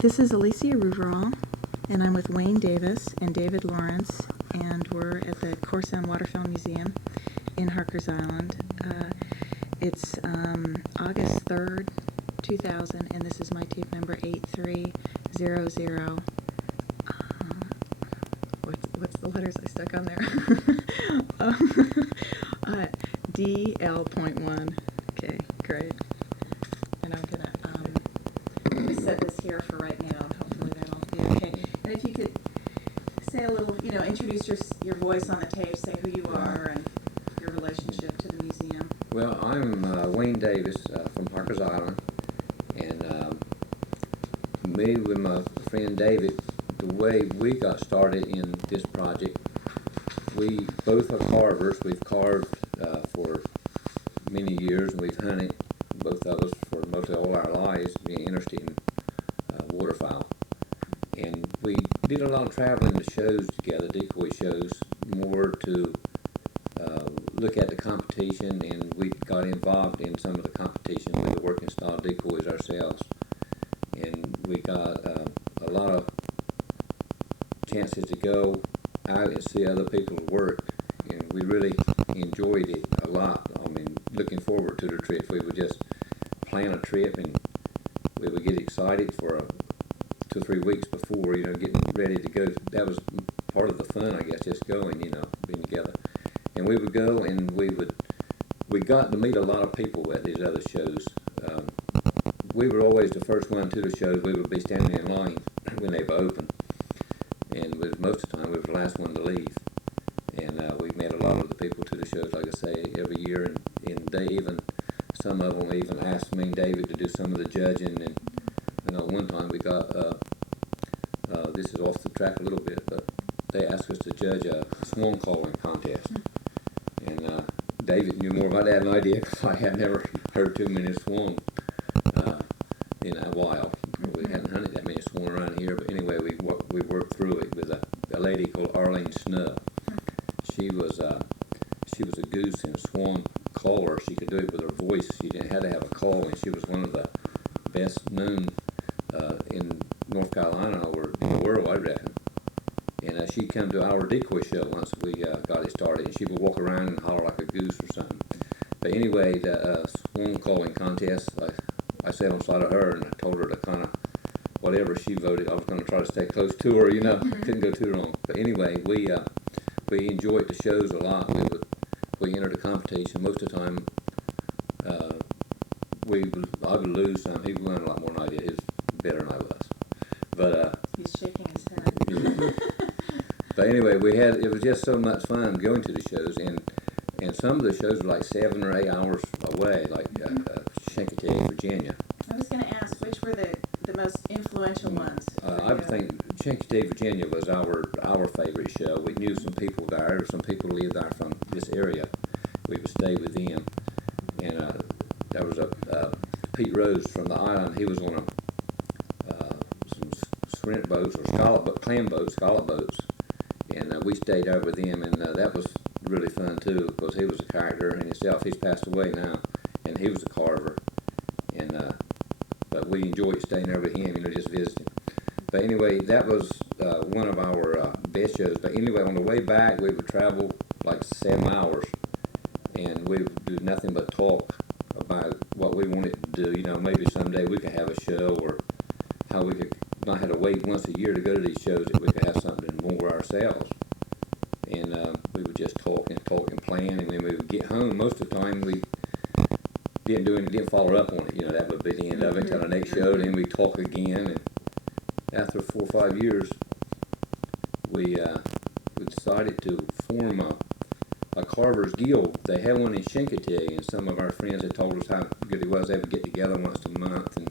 This is Alicia Rouverol, and I'm with Wayne Davis and David Lawrence, and we're at the Corsound Waterfowl Museum in Harkers Island. It's August 3rd, 2000, and this is my tape number 8300. What's the letters I stuck on there? DL.1. Okay, great. And I'm gonna set this here for right now, and hopefully that'll be okay. And if you could say a little, introduce your voice on the tape, say who you are and your relationship to the museum. Well, I'm Wayne Davis from Harkers Island, and me with my friend David, the way we got started in this project, we both are carvers. We've carved for many years, and we've hunted, both of us, for most of all our lives, being interested in waterfowl. And we did a lot of traveling to shows together, decoy shows, more to look at the competition, and we got involved in some of the competition with the working style decoys ourselves. And we got a lot of chances to go out and see other people's work, and we really enjoyed it a lot. I mean, looking forward to the trips. We would just plan a trip, and we would get excited for 2 or 3 weeks before, getting ready to go. That was part of the fun, I guess, just going, being together. And we would go, and we got to meet a lot of people at these other shows. We were always the first one to the shows. We would be standing in line when they were open, and most of the time we were the last one to leave. And we met a lot of the people to the shows, like I say, every year. And they some of them even asked me and David to do some of the judging. And one time we got, this is off the track a little bit, but they asked us to judge a swan calling contest. And David knew more about that than I did, because I had never heard too many swan in a while. We hadn't hunted that many swan around here, but anyway, we worked through it with a lady called Arlene Snub. She was a goose and swan caller. She could do it with her voice. She didn't have to have a call, and she was one of the best known in North Carolina or in the world, I reckon. And she came to our decoy show once we got it started, and she would walk around and holler like a goose or something. But anyway, the swan calling contest, I sat on the side of her, and I told her to kind of, whatever she voted, I was going to try to stay close to her, couldn't go too wrong. But anyway, we enjoyed the shows a lot. We entered a competition. Most of the time, I would lose some. He won a lot more than I did. He was better than I was. But he's shaking his head. Yeah. But anyway, it was just so much fun going to the shows, and some of the shows were like 7 or 8 hours away, like Chincoteague, Virginia. I was going to ask, which were the most influential ones? I would think Chincoteague, Virginia was our favorite show. We knew some people there. Some people lived there from this area. We would stay with them. And there was a Pete Rose from the island. He was on some sprint boats or clam boats, scallop boats. And we stayed there with him, and that was really fun too, because he was a character in himself. He's passed away now, and he was a carver. And but we enjoyed staying there with him, just visiting. But anyway, that was one of our best shows. But anyway, on the way back, we would travel like 7 hours, and we would do nothing but talk about what we wanted to do. Maybe someday we could have a show, or how we could not have to wait once a year to go to these shows, that we could have something more ourselves. And we would just talk and plan, and then we would get home. Most of the time, we didn't follow up on it. That would be the end of it until the next show. Then we talk again, and after 4 or 5 years, we decided to form a carvers guild. They had one in Chincoteague, and some of our friends had told us how good it was. They would get together once a month and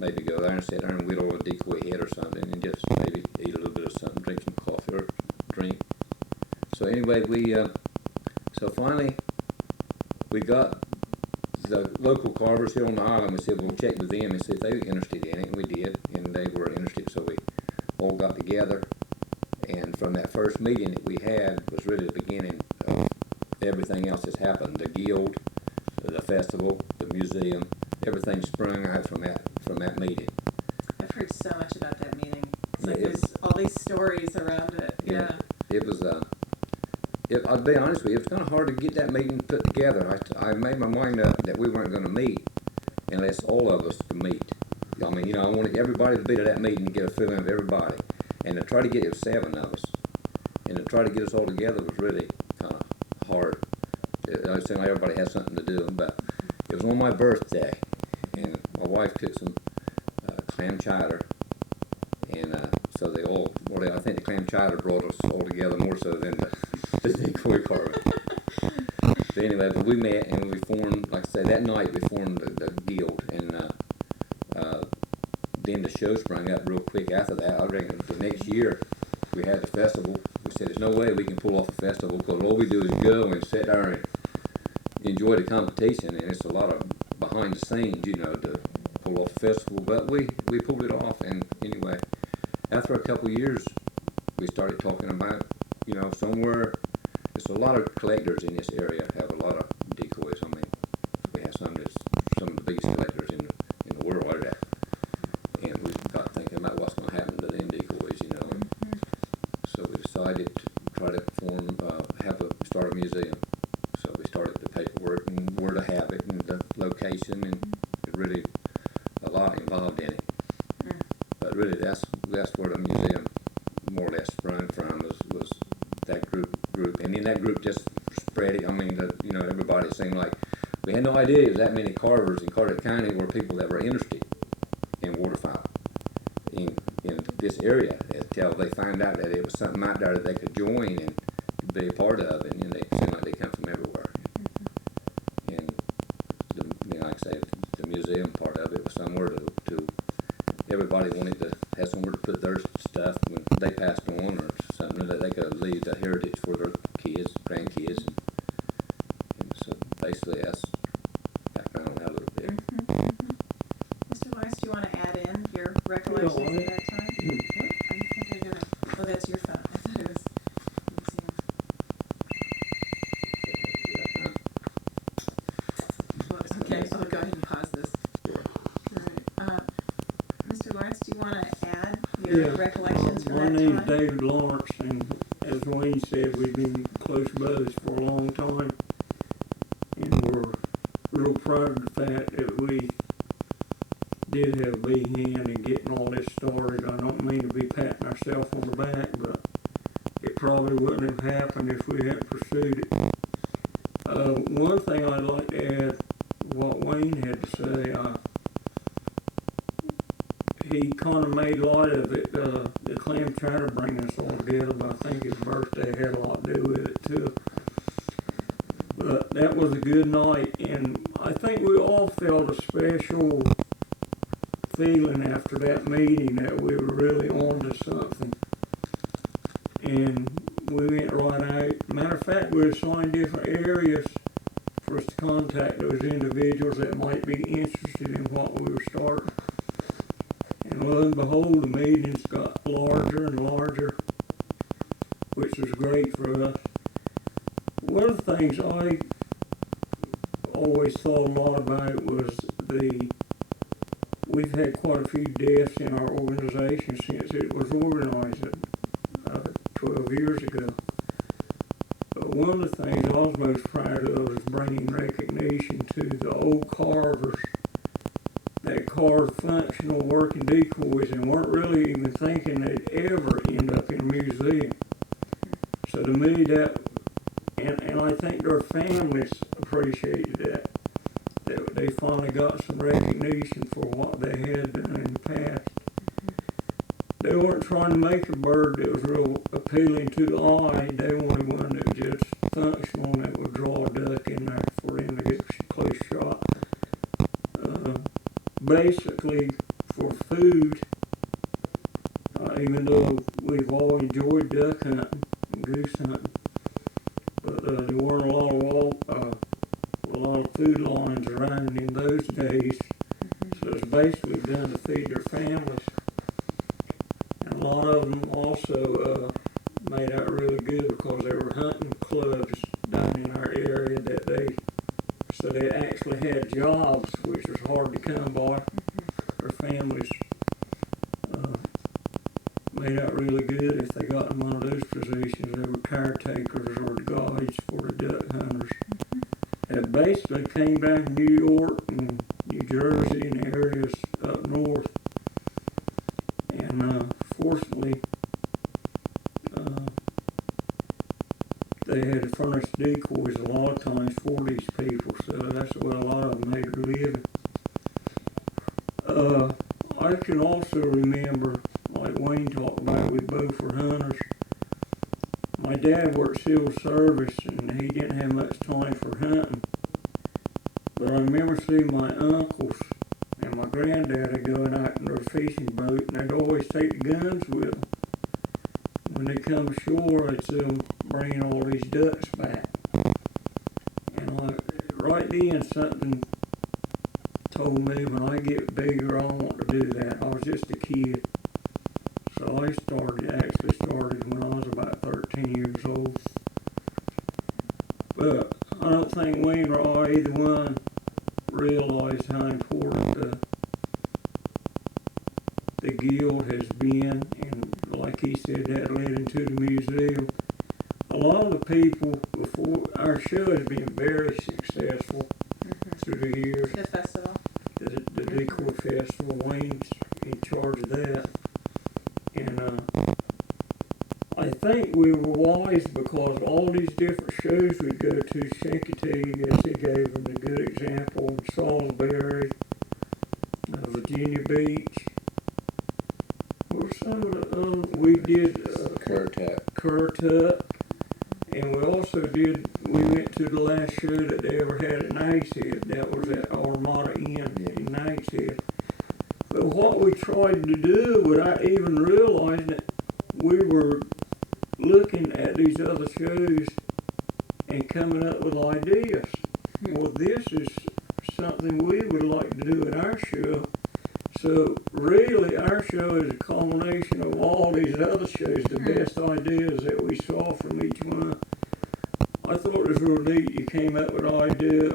maybe go there and sit there and whittle a decoy head or something, and just maybe eat a little bit of something, drink some coffee or drink. So anyway, so finally we got the local carvers here on the island. We said we'll check with them and see if they were interested in it, and we did, and they were interested. So we all got together, and from that first meeting that we had was really the beginning of everything else that's happened. The guild, the festival, the museum, everything sprung out from that meeting. I've heard so much about that meeting. It's Yeah, like there's all these stories around it. Yeah. It was, I'll be honest with you, it was kind of hard to get that meeting put together. I made my mind up that we weren't going to meet unless all of us could meet. I mean, I wanted everybody to be at that meeting to get a feeling of everybody. And to try to get it was 7 of us. And to try to get us all together was really kind of hard. It seemed like everybody had something to do, but it was on my birthday. And my wife cooked some clam chowder. And so they all, I think the clam chowder brought us all together more so than the decoy carving. But anyway, but we met and we formed, like I say, that night we formed the guild. And then the show sprung up real quick after that. I reckon the next year we had the festival. We said there's no way we can pull off a festival because all we do is go and sit there and enjoy the competition. And it's a lot of behind the scenes, to pull off a festival. But we pulled it off. And anyway, after a couple of years, we started talking about, somewhere, there's a lot of collectors in this area have a lot of decoys. I mean, we have some of the biggest collectors in the world are that. And we got thinking about what's going to happen to them decoys, And so we decided to try to start a museum. So we started the paperwork and where to have it and the location and really a lot involved in it. But really, that's where the museum more or less sprung from was that group, and then that group just spread it. I mean, everybody seemed like we had no idea there was that many carvers in Carteret County were people that were interested in waterfowl in this area until they found out that it was something out there that they could join and be a part of, and then they seemed like they come from everywhere. And like I say, the museum part of it was somewhere to everybody wanted to have somewhere to put their stuff when they passed on, or something that they could leave the heritage for their kids, grandkids, and so basically that's background on that a little bit. Mr. Lawrence, do you want to add in your recollections of that time? I think I'm gonna. Oh, that's your phone. I thought it was museum. Okay, I'll go ahead and pause this. All right. Mr. Lawrence, do you want to add your recollections from that time? My name's David Lawrence, and as Wayne said, we've been close buddies for a long time, and we're real proud of the fact that we did have a big hand in getting all this started. I don't mean to be patting ourselves on the back, but it probably wouldn't have happened if we hadn't pursued it. One thing I'd like to add, what Wayne had to say, he kind of made light of it, the clam chowder bringing us all together, but I think his birthday had a lot to do with it too. But that was a good night, and I think we all felt a special feeling after that meeting that we were really on to something. And we went right out. Matter of fact, we assigned different areas for us to contact those individuals that might be interested in what we were starting. And lo and behold, the meetings got larger and larger, which was great for us. One of the things I always thought a lot about was we've had quite a few deaths in our organization since it was organized 12 years ago. But one of the things I was most proud of is bringing recognition to the old carvers that carved functional working decoys and weren't really even thinking they'd ever end up in a museum. So to me that, and I think their families appreciated that they finally got some recognition for what they had done in the past. They weren't trying to make a bird that was real appealing to the eye. They wanted one that was just functional and that would draw a duck in there for them to get a close shot. Basically, for food, even though we've all enjoyed duck hunting and goose hunting, but there weren't a lot of food lines around in those days, so it's basically done to feed their families. And a lot of them also made out really good because they were hunting clubs down in our area so they actually had jobs, which was hard to come by. Their families anchors or the guides for the duck hunters that basically came back from New York and New Jersey and areas up north. And fortunately, they had to furnish decoys a lot of times for these people, so that's what a lot of them made a living. I can also remember, like Wayne talked about, we both were hunters. My dad worked civil service and he didn't have much time for hunting. But I remember seeing my uncles and my granddaddy going out in their fishing boat, and they'd always take the guns with them. When they come ashore, they'd see them bringing all these ducks back. And right then, something told me when I get bigger, I want to do that. I was just a kid. So I actually started when I was about 13 years old. But I don't think Wayne or I, either one, realized how important the guild has been, and like he said, that led into the museum. A lot of the people before our show has been very successful through the years. The festival. The Decoy Festival, Wayne's in charge of that. And I think we were wise because all these different shows we go to, Chincoteague, as he gave them a good example, Salisbury, Virginia Beach. What were some of the other? We did Currituck, and we also we went to the last show that they ever had at Knight's Head. That was at Armada Inn in Knight's Head. But what we tried to do, without even realizing it, we were looking at these other shows and coming up with ideas. Well, this is something we would like to do in our show. So really, our show is a culmination of all these other shows, the best ideas that we saw from each one. I thought it was real neat. You came up with an idea.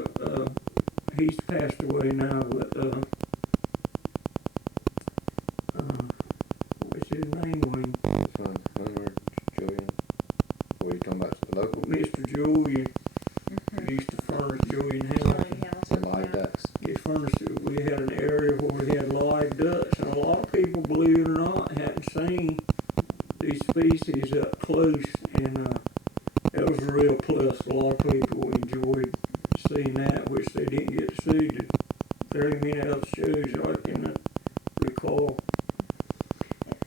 He's passed away now, but what's his name, Wayne? Hunter Julian. What are you talking about? Local? Mr. Julian. We used to furnish Julian Hamilton. And live ducks. We had an area where we had live ducks, and a lot of people, believe it or not, hadn't seen these species up close, and that was a real plus. A lot of people enjoyed seeing that, which they didn't get to see very many other shows I can recall.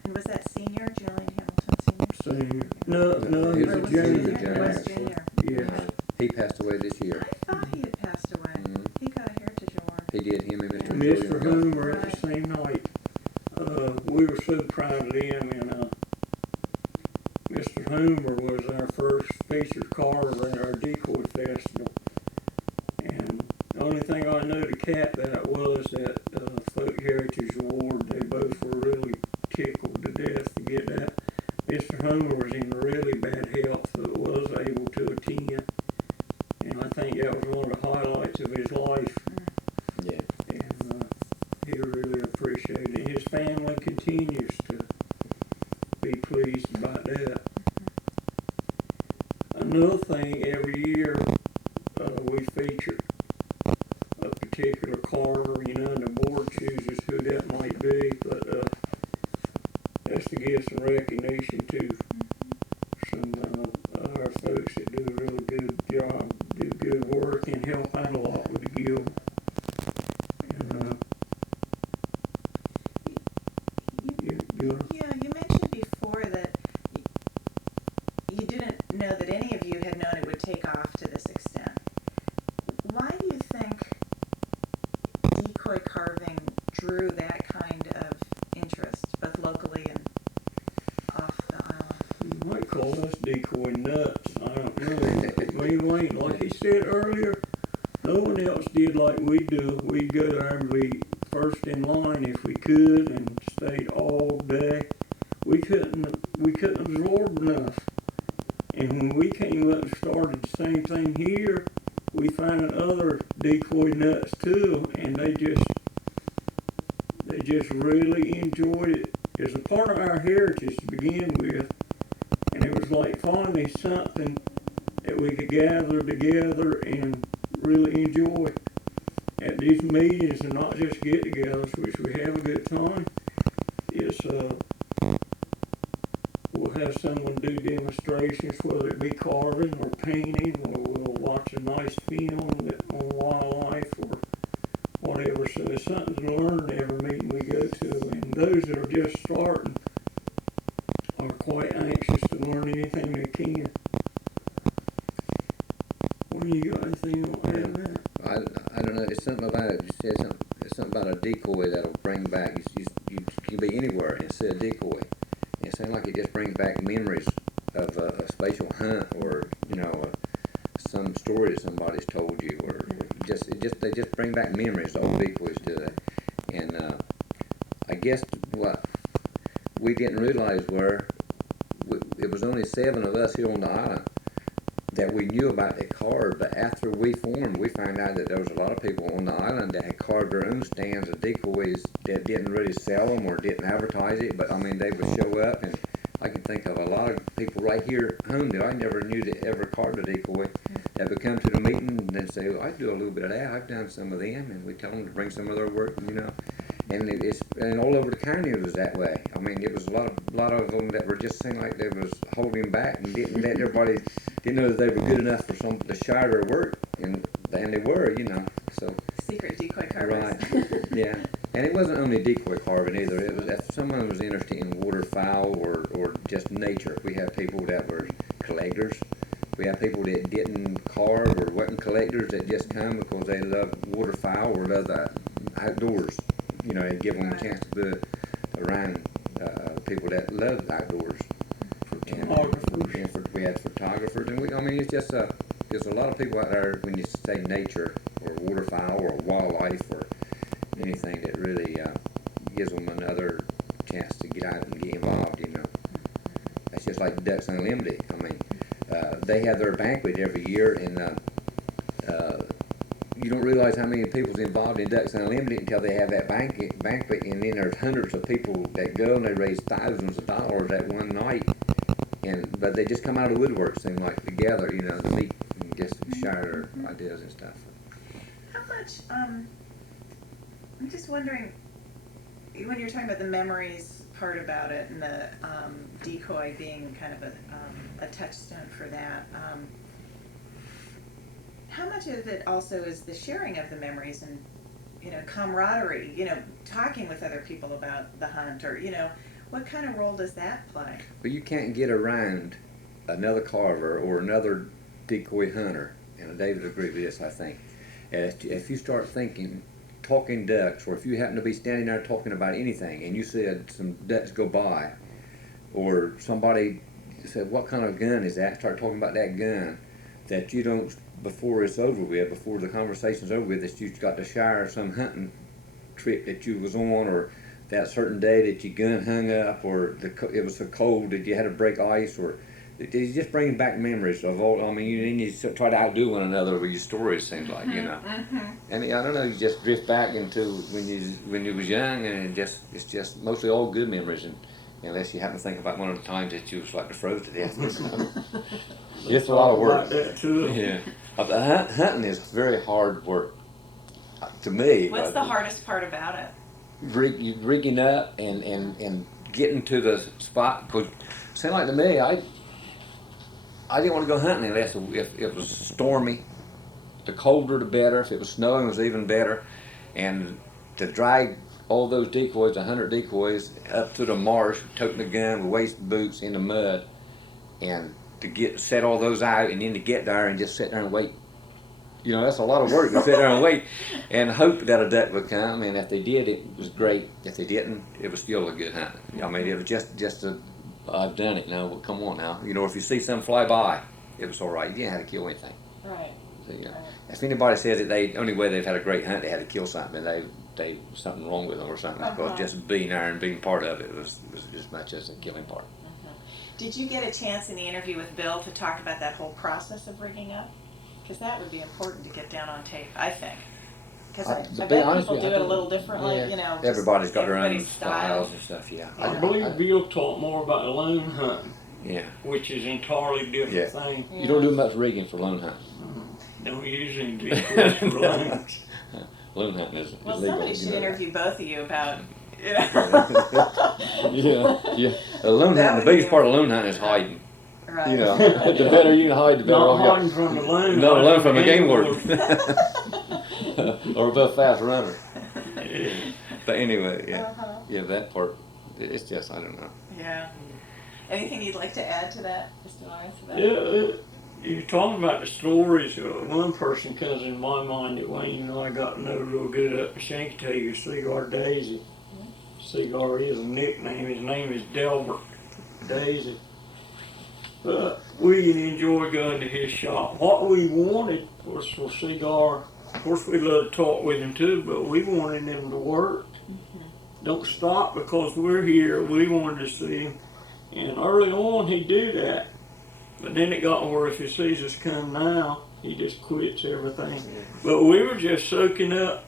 And was that senior, Julian Hamilton Senior? No, he was a junior. He was junior. Yeah. He passed away this year. I thought he had passed away. He got a Heritage Award. He did, him and Mr. Mr. Julian. Hoomer at the same night. We were so proud of them, and Mr. Hoomer was our first featured carver at our Decoy Festival. And the only thing I know to cap that was that Folk Heritage Award. They both were really tickled to death to get that. Mr. Homer was in really bad health, so was able to attend. And I think that was one of the highlights of his life. Yeah. And he really appreciated it. His family continues to be pleased about that. Another thing, every year we feature a particular carver, and the board chooses who that might be, but that's to give some recognition to some of our folks that do a really good job, do good work, and help out a lot with the guild. And Yeah, you mentioned before that you didn't know that any of you had known it would take off to this extent. Why do you think decoy carving drew that kind of interest, both locally and off the island? you might call us decoy nuts. I don't know. We ain't, like he said earlier, no one else did like we do. We'd go there and be first in line if we could, and stayed all day. We couldn't absorb enough. And when we came up and started the same thing here, we found other decoy nuts too, and they just really enjoyed it. It's a part of our heritage to begin with, and it was like finding something that we could gather together and really enjoy at these meetings, and not just get-togethers, which we have a good time. It's we'll have someone do demonstrations, whether it be carving or painting, or we'll watch a nice film on wildlife or whatever. So it's something to learn every meeting we go to, and those that are just starting are quite anxious to learn anything they can. What do you got anything on that? I don't know, it's something about it, you said something, it's something about a decoy that'll bring back, you can be anywhere and see a decoy. It sounds like it just brings back memories of a spatial hunt, or, you know, some story that somebody's told you, or they just bring back memories, old decoys do that. And I guess what we didn't realize it was only 7 of us here on the island that we knew about that carved, but after we formed, we found out that there was a lot of people on the island that had carved their own stands of decoys that didn't really sell them or didn't advertise it, but I mean, they would show up, and I can think of a lot of people right here home that I never knew that ever carved a decoy that would come to the meeting and then say, well, I do a little bit of that, I've done some of them, and we tell them to bring some of their work, you know. And all over the county it was that way. I mean, it was a lot of them that were just saying like they was holding back and didn't let everybody, didn't know that they were good enough for some to share their work, and they were, you know. So Secret decoy carvers. right, yeah. And it wasn't only decoy carving either. It was if someone was interested in waterfowl or just nature. We had people that were collectors. We had people that didn't carve or wasn't collectors that just come because they loved waterfowl or loved the outdoors. You know, they give them a chance to do it around people that love outdoors. Photographers. We had photographers, and I mean, it's just there's a lot of people out there when you say nature or waterfowl or wildlife or anything that really gives them another chance to get out and get involved. You know, that's just like Ducks Unlimited. I mean, they have their banquet every year, and you don't realize how many people's involved in Ducks Unlimited until they have that banquet, and then there's hundreds of people that go and they raise thousands of dollars that one night, but they just come out of the woodwork, seem like, together, you know, to meet and just share their ideas and stuff. How much, I'm just wondering, when you're talking about the memories part about it and the decoy being kind of a touchstone for that, how much of it also is the sharing of the memories and, you know, camaraderie, you know, talking with other people about the hunt, or, you know, what kind of role does that play? But you can't get around another carver or another decoy hunter, and David would agree with this, I think. If you start talking ducks, or if you happen to be standing there talking about anything and you see some ducks go by, or somebody said, what kind of gun is that? Start talking about that gun, that you don't, before it's over with, before the conversation's over with, that you've got to share some hunting trip that you was on, or that certain day that your gun hung up, or it was so cold that you had to break ice, or it just brings back memories of all. I mean, you try to outdo one another with your stories, it seems like, you know. And I don't know, you just drift back into when you was young, and it's just mostly all good memories, and unless you happen to think about one of the times that you was like froze to death. It's a lot of work. Like that too. Yeah. Hunting is very hard work to me. What's the hardest part about it? Rigging up and getting to the spot. Cause it seemed like to me, I didn't want to go hunting unless if it was stormy. The colder the better. If it was snowing, it was even better. And to drag all those decoys, 100 decoys, up to the marsh, toting the gun with waist boots in the mud, and to set all those out, and then to get there and just sit there and wait. You know, that's a lot of work to sit there and wait and hope that a duck would come, and if they did, it was great. If they didn't, it was still a good hunt. I mean, it was just I've done it now, but come on now. You know, if you see some fly by, it was all right. You didn't have to kill anything. Right. So, you know, if anybody says that the only way they've had a great hunt, they had to kill something, they something wrong with them or something, because just being there and being part of it was as much as the killing part. Did you get a chance in the interview with Bill to talk about that whole process of rigging up? Because that would be important to get down on tape, I think. Because I bet people do it a little differently, you know. Everybody's got their own everybody's style. styles and stuff, yeah. I believe Bill talked more about alone hunting. Yeah. which is entirely different Yeah. thing. You don't do much rigging for lone hunting. Don't use any decoys for loans. Lone hunting is Well, illegal. somebody you should know that. interview both of you about, you know. Yeah, yeah. Lone That hunting, would the biggest be- part of lone hunting is hiding. Right. You know, the better you can hide, the better Not off you are. hiding from the loan. No, hiding learn from a game warden. warden. Or a fast runner. Yeah. But anyway, yeah. Uh-huh. Yeah, that part, it's just, I don't know. Yeah. Anything you'd like to add to that, Mr. Lawrence? About You're talking about the stories. One person comes in my mind that Wayne and I got to know real good up in Shankaty, Cigar Daisy. Cigar is a nickname. His name is Delbert Daisy. But we enjoy going to his shop. What we wanted was for Cigar. Of course, we love to talk with him too, but we wanted him to work. Don't stop because we're here. We wanted to see him. And early on, he'd do that. But then it got where if he sees us come now, he just quits everything. But we were just soaking up,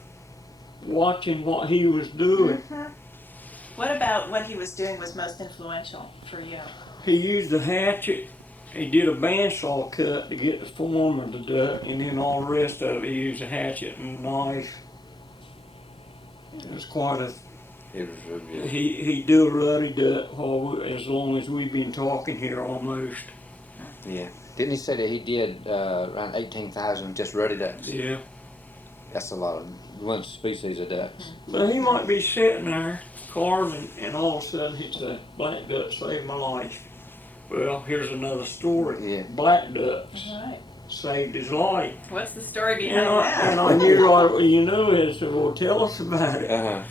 watching what he was doing. What about what he was doing was most influential for you? He used a hatchet. He did a bandsaw cut to get the form of the duck, and then all the rest of it, he used a hatchet and a knife. It was quite a. It was real good. He do a ruddy duck as long as we've been talking here almost. Yeah. Didn't he say that he did around 18,000 just ruddy ducks? Yeah. That's a lot of one species of ducks. But he might be sitting there carving, and all of a sudden he'd say, "Black duck saved my life." Well, here's another story. Yeah. Black ducks Right. saved his life. What's the story And behind that? I knew right, you know it. I said, "Well, tell us about it." Uh-huh.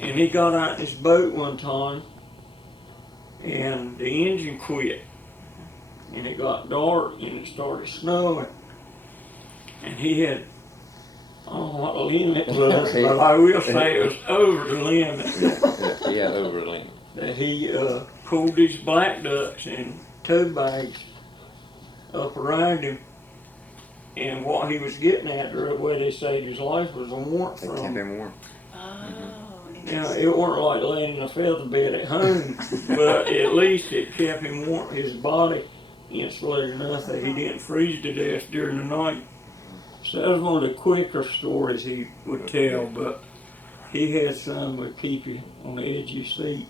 And he got out in his boat one time, and the engine quit. And it got dark, and it started snowing. And he had, I don't know what the limit was, but I will say it was over the limit. Yeah, over a limb. That he pulled these black ducks in tow bags up around him. And what he was getting at, the way they saved his life, was the warmth They from kept him. him warm. Oh, Now, interesting. it weren't like laying in a feather bed at home, but at least it kept him warm, his body insulated enough that he didn't freeze to death during the night. So that was one of the quicker stories he would tell, but he had some that would keep you on the edge of your seat.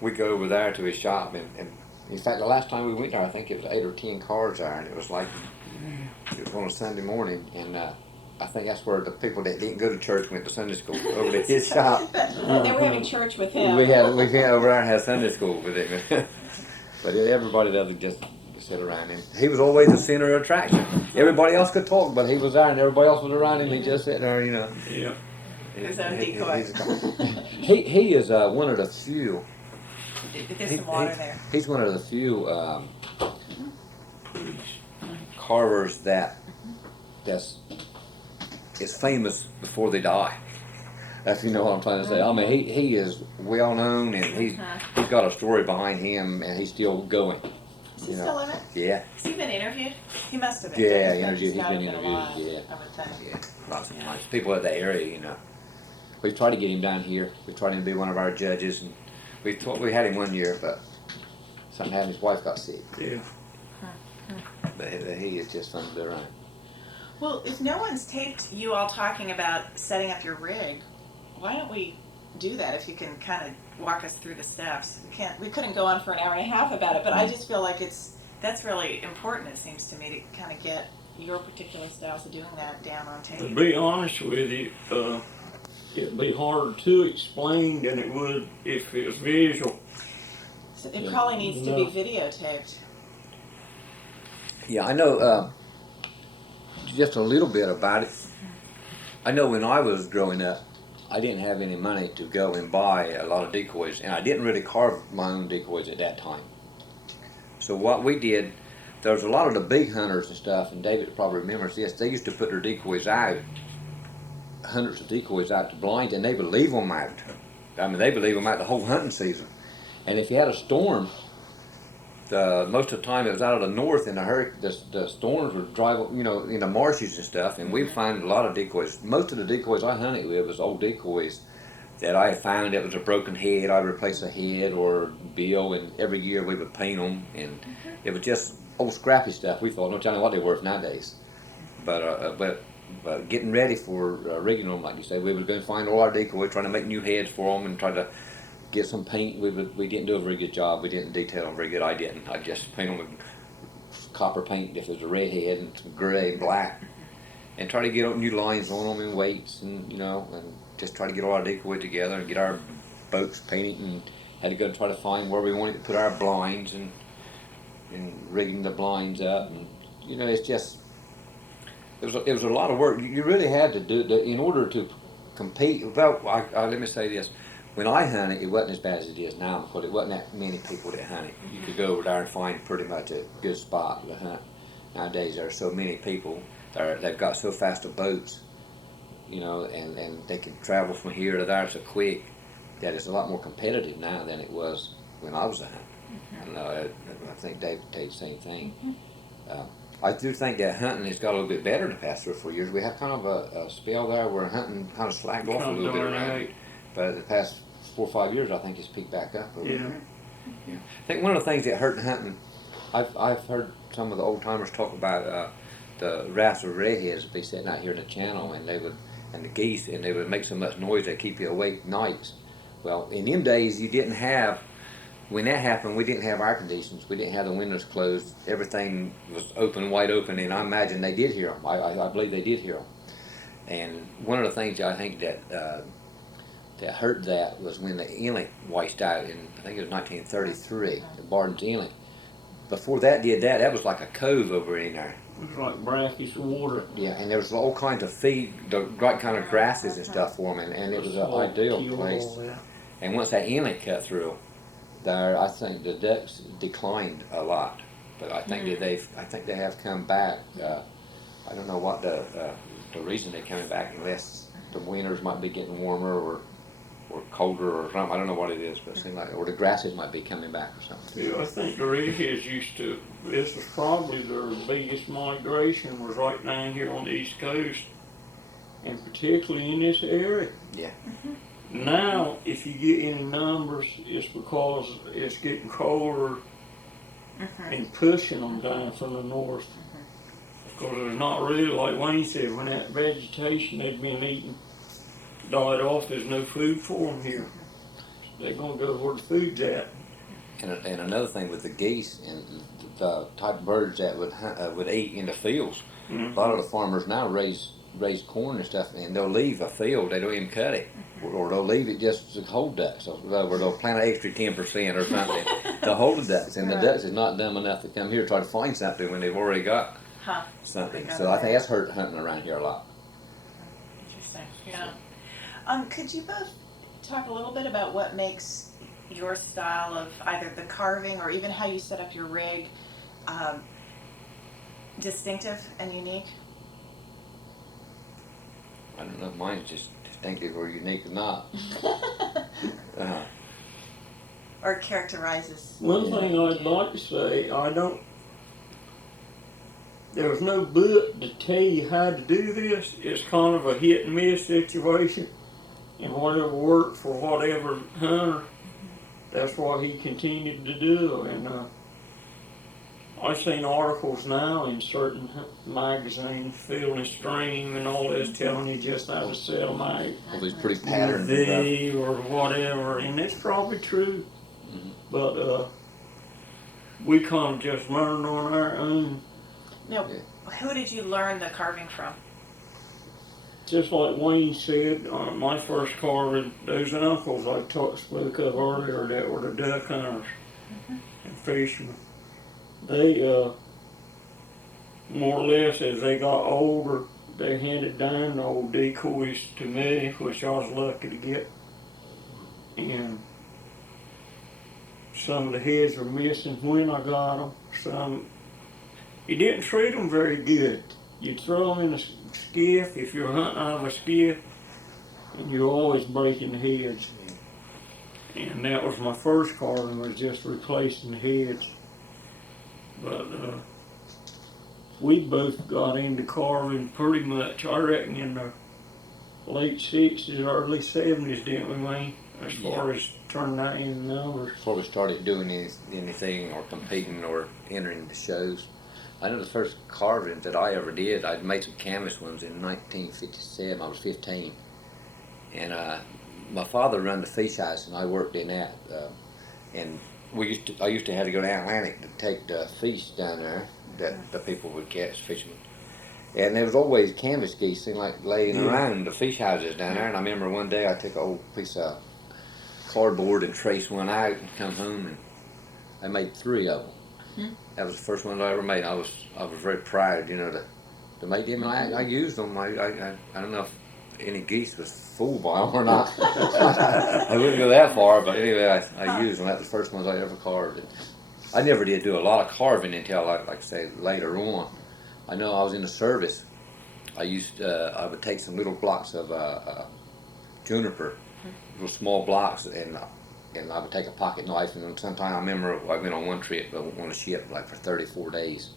We go over there to his shop, and in fact, the last time we went there, I think it was 8 or 10 cars there, and it was like, it was on a Sunday morning, and I think that's where the people that didn't go to church went to Sunday school, over to his shop. They were having church with him. We went over there and had Sunday school with him. But everybody doesn't just sit around him. He was always the center of attraction. Everybody else could talk, but he was there, and everybody else was around him. He just sat there, you know. Yeah. His own decoy. He is one of the few. There's some water there. He's one of the few carvers that's is famous before they die. If you know what I'm trying to say. I mean, he is well known, and he's got a story behind him, and he's still going. Is he You know. still in it? Yeah, Has he been interviewed? He must have been. Yeah, He's interviewed. He's gotta been have interviewed, alive, yeah. I would think. yeah, lots of times. People at the area, you know. We've tried to get him down here. We tried him to be one of our judges, and we had him one year, but something happened. His wife got sick. Yeah. But he is just fun to be around. Well, if no one's taped you all talking about setting up your rig, why don't we do that if you can kind of walk us through the steps? We couldn't go on for an hour and a half about it, but I just feel like that's really important, it seems to me, to kind of get your particular styles of doing that down on To tape. be honest with you, it'd be harder to explain than it would if it was visual. So it probably needs to be No. videotaped. Yeah, I know just a little bit about it. I know when I was growing up, I didn't have any money to go and buy a lot of decoys, and I didn't really carve my own decoys at that time. So what we did, there was a lot of the big hunters and stuff, and David probably remembers this, they used to put their decoys out, hundreds of decoys out to blinds, and they would leave them out. I mean, they would leave them out the whole hunting season. And if you had a storm, most of the time it was out of the north, and the storms would drive, you know, in the marshes and stuff, and we'd find a lot of decoys. Most of the decoys I hunted with was old decoys that I found that was a broken head, I'd replace a head or bill, and every year we would paint them, and it was just old scrappy stuff. We thought, no telling what they were worth nowadays. But getting ready for rigging them, like you say, we would go and find all our decoys, trying to make new heads for them, and try to get some paint. We didn't do a very good job. We didn't detail them very good. I didn't. I just paint them with copper paint if it was a red head, and some gray and black, and try to get new lines on them and weights, and and just try to get all our decoy together and get our boats painted, and had to go and try to find where we wanted to put our blinds and rigging the blinds up, and it's just it was a lot of work. You really had to do in order to compete. Well, let me say this: when I hunted, it wasn't as bad as it is now because it wasn't that many people that hunted. You could go over there and find pretty much a good spot to hunt. Nowadays, there are so many people. They've got so fast of boats, and they can travel from here to there so quick that it's a lot more competitive now than it was when I was a hunter. I think Dave would tell you the same thing. I do think that hunting has got a little bit better the past 3 or 4 years. We have kind of a spell there where hunting kind of slacked off a little bit around here. But the past 4 or 5 years, I think it's picked back up a little bit. Yeah. I think one of the things that hurt hunting, I've heard some of the old timers talk about the rafts of redheads would be sitting out here in the channel, and the geese, and they would make so much noise they keep you awake nights. Well, in them days, you didn't have. When that happened, we didn't have air conditions. We didn't have the windows closed. Everything was wide open, and I imagine they did hear them. I believe they did hear them. And one of the things I think that hurt that was when the inlet washed out in, I think it was 1933, the Barden's Inlet. Before that that was like a cove over in there. It was like brackish water. Yeah, and there was all kinds of feed, the right kind of grasses and stuff for them, and it was an ideal place. And once that inlet cut through, there, I think the ducks declined a lot, but I think that they have come back. I don't know what the reason they're coming back, unless the winters might be getting warmer or colder or something. I don't know what it is, but it seems like, or the grasses might be coming back or something. Yeah, I think the redheads used to. This was probably their biggest migration was right down here on the East Coast, and particularly in this area. Yeah. Now, if you get any numbers, it's because it's getting colder and pushing them down from the north. Because there's not really, like Wayne said, when that vegetation they've been eating died off, there's no food for them here. They're going to go where the food's at. And another thing with the geese and the type of birds that would eat in the fields, a lot of the farmers now raise corn and stuff, and they'll leave a field, they don't even cut it. Or they'll leave it just to hold ducks, where they'll plant an extra 10% or something to hold the ducks. And the ducks is not dumb enough to come here and try to find something when they've already got something. So I think that's hurt hunting around here a lot. Interesting. Yeah. Could you both talk a little bit about what makes your style of either the carving or even how you set up your rig distinctive and unique? I don't know if mine's just distinctive or unique or not. Or characterizes. One thing I'd like to say, there's no book to tell you how to do this. It's kind of a hit and miss situation. And whatever worked for whatever hunter, that's what he continued to do. And I've seen articles now in certain magazines, Field and Stream and all this, telling you just how to set them out. All these pretty patterns or whatever, and it's probably true. But we kind of just learned on our own. Now, who did you learn the carving from? Just like Wayne said, my first carving, those uncles I spoke of earlier that were the duck hunters and fishermen. They, more or less, as they got older, they handed down the old decoys to me, which I was lucky to get. And some of the heads were missing when I got them. Some, you didn't treat them very good. You'd throw them in a skiff if you're hunting out of a skiff, and you're always breaking the heads. And that was my first carving, was just replacing the heads. But we both got into carving pretty much, I reckon, in the late sixties, early seventies, didn't we, Wayne? As far as turning that in numbers. Before we started doing anything or competing or entering the shows. I know the first carvings that I ever did, I'd made some canvas ones in 1957. I was 15. And my father ran the fish house and I worked in that. And I used to have to go to Atlantic to take the fish down there that the people would catch, fishermen. And there was always canvas geese seemed like laying around the fish houses down there. And I remember one day I took an old piece of cardboard and traced one out and come home and I made 3 of them. That was the first one I ever made. I was very proud, to make them. And I used them. I don't know if any geese was fooled by them or not. I wouldn't go that far, but anyway, I used them. That was the first ones I ever carved. And I never did do a lot of carving until, like I say, later on. I know I was in the service. I would take some little blocks of juniper, little small blocks, and I would take a pocket knife, and sometime I remember I went on one trip on a ship like for 34 days,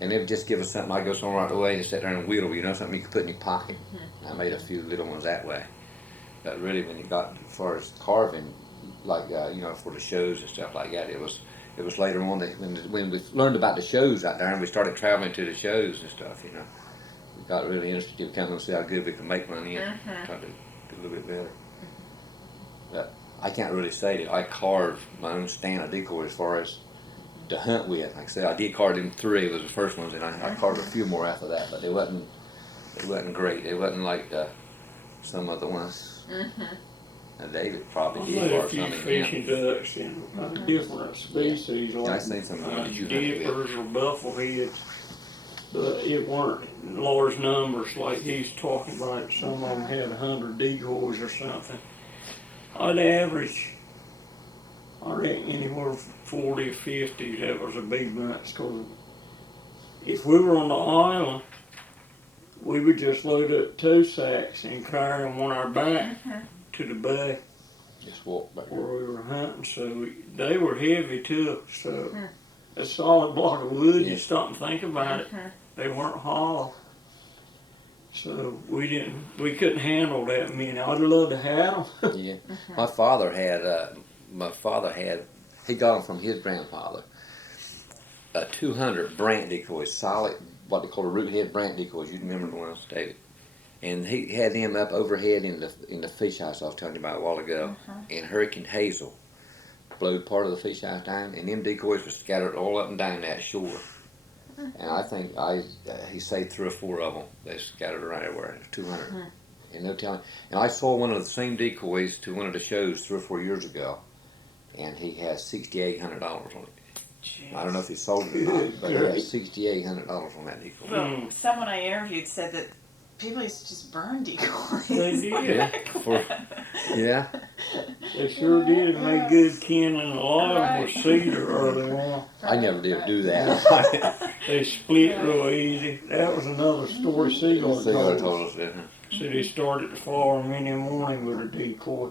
and they would just give us something. I'd go somewhere out the way and sit there and whittle, something you could put in your pocket. I made a few little ones that way. But really, when you got as far as carving, like for the shows and stuff like that, it was later on that when we learned about the shows out there and we started traveling to the shows and stuff, we got really interested in coming and see how good we could make money and try to do a little bit better. But I can't really say that I carved my own stand of decoys as far as to hunt with. Like I said, I did carve them 3. It was the first ones, and I carved a few more after that. But they wasn't great. They wasn't like some of the ones that David probably I did made a carve few some of fishing them. ducks in different species, I like seen some of them that you hunted with. dippers or buffleheads, but it weren't large numbers like he's talking about. Some of them had 100 decoys or something. I'd average, I reckon, anywhere from 40 or 50. That was a big bunch. Cause if we were on the island, we would just load up 2 sacks and carry them on our back to the bay Just walk back. where we were hunting. So they were heavy too. So a solid block of wood, you stop and think about it, they weren't hollow. So we couldn't handle that many. I'd love to have them. Yeah, my father had, he got them from his grandfather. 200 brant decoys, solid, what they call a root head brant decoys. You remember the ones, David? And he had them up overhead in the fish house I was telling you about a while ago. And Hurricane Hazel blew part of the fish house down, and them decoys were scattered all up and down that shore. And I think he saved 3 or 4 of them. They scattered around everywhere. 200, and no telling. And I saw one of the same decoys to one of the shows 3 or 4 years ago, and he has $6,800 on it. Jeez. I don't know if he sold it or not, but he has $6,800 on that decoy. Well, someone I interviewed said that people used to just burn decoys. They did. Yeah. They sure did. It made good kindling. A lot of them were cedar early on. I never did do that. They split real easy. That was another story Seagull Cigar told us. told us, So they started to farm in the morning with a decoy.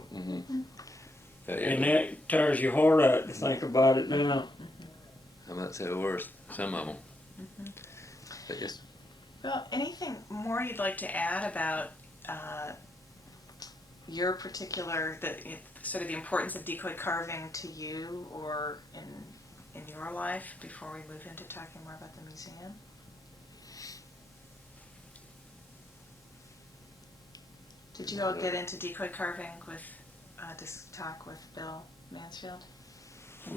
And that tears your heart out to think about it now. I might say the worst. Some of them. But just. Well, anything more you'd like to add about your particular, sort of the importance of decoy carving to you or in your life before we move into talking more about the museum? Did you all get into decoy carving with this talk with Bill Mansfield?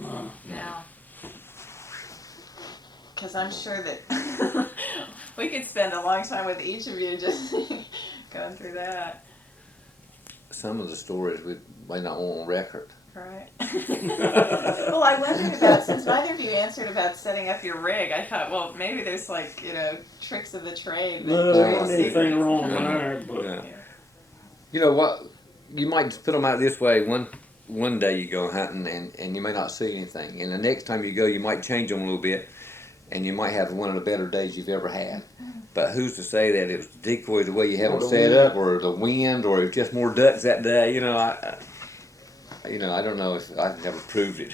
No. Because I'm sure that we could spend a long time with each of you just going through that. Some of the stories we may not want on record. Right. Well, I wondered about, since neither of you answered about setting up your rig, I thought, well, maybe there's like, tricks of the trade. No, there wasn't anything wrong there, but Yeah. You know what? You might just put them out this way. One day you go hunting and you may not see anything, and the next time you go, you might change them a little bit, and you might have one of the better days you've ever had. But who's to say that it was the decoys the way you have them set up, or the wind, or if just more ducks that day? I don't know if I've never proved it.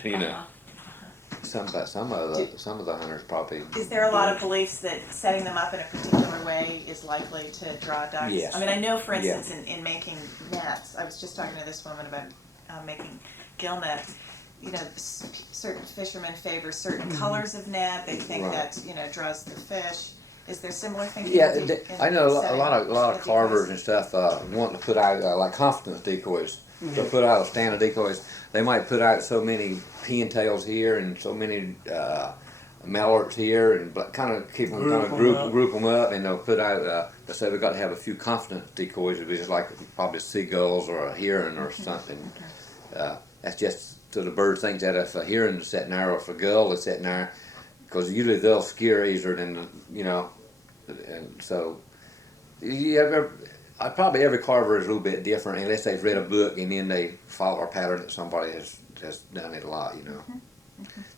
some of the hunters probably. Is there a lot of beliefs that setting them up in a particular way is likely to draw ducks? Yes. I mean, I know, for Yeah. instance, in making nets, I was just talking to this woman about making gill net. You know, certain fishermen favor certain colors of net. They think Right. that, you know, draws the fish. Is there similar thinking? Yeah, in I know a setting lot of the carvers decoys? and stuff want to put out like confidence decoys. They'll put out a stand of decoys. They might put out so many pintails here and so many mallards here, and kind of keep them group them up, and they'll put out. They say we've got to have a few confidence decoys, which is like probably seagulls or a heron or something. That's just so the bird thinks that if a heron's sitting there or if a gull is sitting there, because usually they'll scare easier than and so probably every carver is a little bit different unless they've read a book and then they follow a pattern that somebody has done it a lot.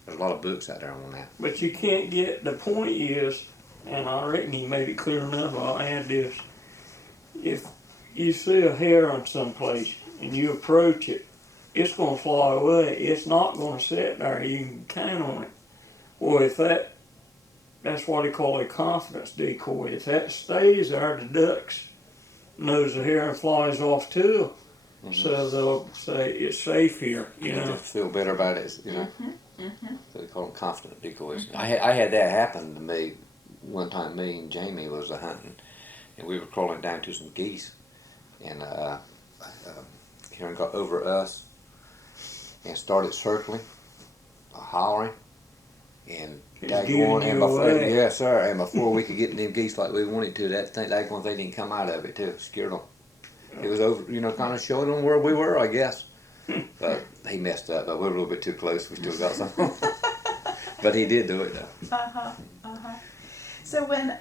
There's a lot of books out there on that. But you can't get, the point is, and I reckon he made it clear enough, I'll add this. If you see a heron someplace and you approach it, it's going to fly away. It's not going to sit there. You can count on it. Well, if that's what they call a confidence decoy. If that stays there, the ducks knows the heron flies off too. Mm-hmm. So they'll say it's safe here, you They know. just feel better about it, So they call them confident decoys. I had that happen to me one time. Me and Jamie was hunting, and we were crawling down to some geese, and heron got over us and started circling, hollering, and yes sir. And before we could get them geese like we wanted to, that one thing didn't come out of it too. Scared them. It was over, kind of showing them where we were, I guess. But he messed up. But we were a little bit too close. We still got some. But he did do it though. So when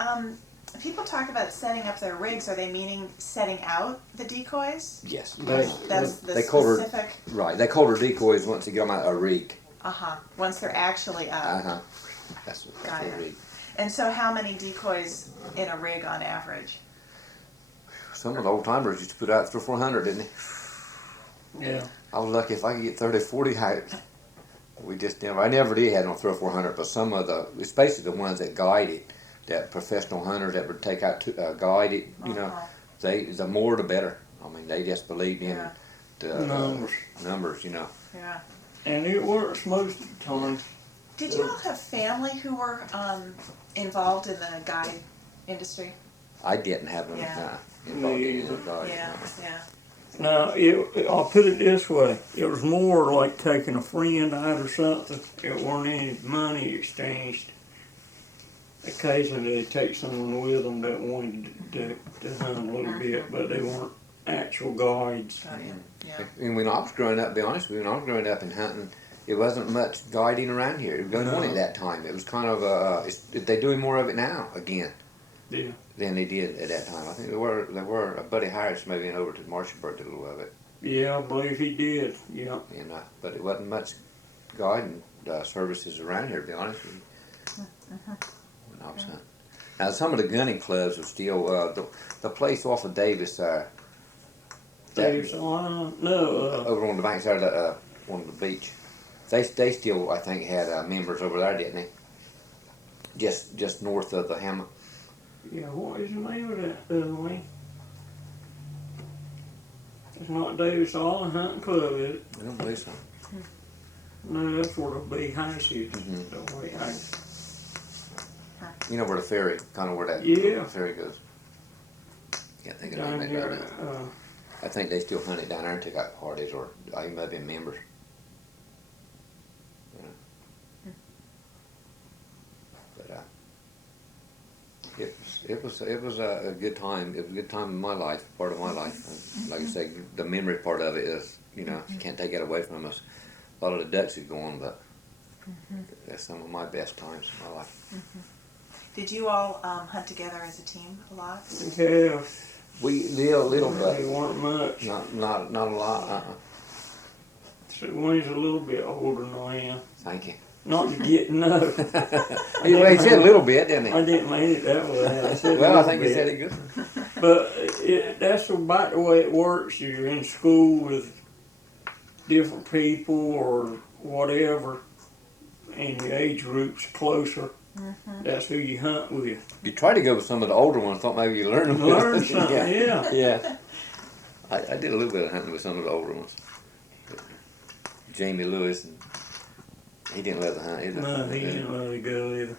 people talk about setting up their rigs, are they meaning setting out the decoys? Yes. That's the they called her- specific. Right. They called her decoys once they get them out of a rig. Once they're actually up. That's Got a it. rig. And so, how many decoys in a rig on average? Some of the old timers used to put out 300 or 400, didn't they? Yeah. I was lucky if I could get 30 or 40. I never did have no 300 or 400, but some of especially the ones that guided, that professional hunters that would take out guided, the more the better. I mean, they just believed in the numbers, Yeah. And it works most of the time. Did you all have family who were involved in the guide industry? I didn't have them involved in the guide. Yeah. Now, I'll put it this way. It was more like taking a friend out or something. It weren't any money exchanged. Occasionally they take someone with them that wanted to hunt a little bit, but they weren't actual guides. Got you. Yeah. And when I was growing up, to be honest with you, when I was growing up and hunting, it wasn't much guiding around here. It was going on at that time. It was kind of they're doing more of it now again. Yeah. Than they did at that time. I think there were Buddy Harris maybe over to Martinsburg did a little of it. Yeah, I believe he did. Yeah. And but it wasn't much guiding services around here, to be honest with you. When I was hunting. Now some of the gunning clubs are still the place off of Davis. Davis, no. Over on the bank side of on the beach. They still I think had members over there, didn't they? Just north of the hammock. Yeah, what is the name of that way? It's not Davis Island Hunting Club, is it? I don't believe so. No, that's where the big house is. Mhm. The way You know where the ferry, kind of where that ferry goes. Can't think of the down name there. of it. I think they still hunt it down there and took out parties, or I might have been members. Yeah. But it was a good time. It was a good time in my life, part of my life. Like I say, the memory part of it is, you can't take it away from us. A lot of the ducks is gone, but that's some of my best times in my life. Did you all hunt together as a team a lot? Yeah. We did a little, but They weren't much. not a lot. So Wayne's a little bit older than I am. Thank you. Not to get no. He said a little bit, didn't he? I didn't mean it that way. I said Well, a I little think he bit. said it good. But that's about the way it works. You're in school with different people or whatever, and your age group's closer, that's who you hunt with. You tried to go with some of the older ones. Thought maybe you learned them. Learn something, yeah. yeah. Yeah. I did a little bit of hunting with some of the older ones. Jamie Lewis, and he didn't let the hunt either. No, he didn't let it go either.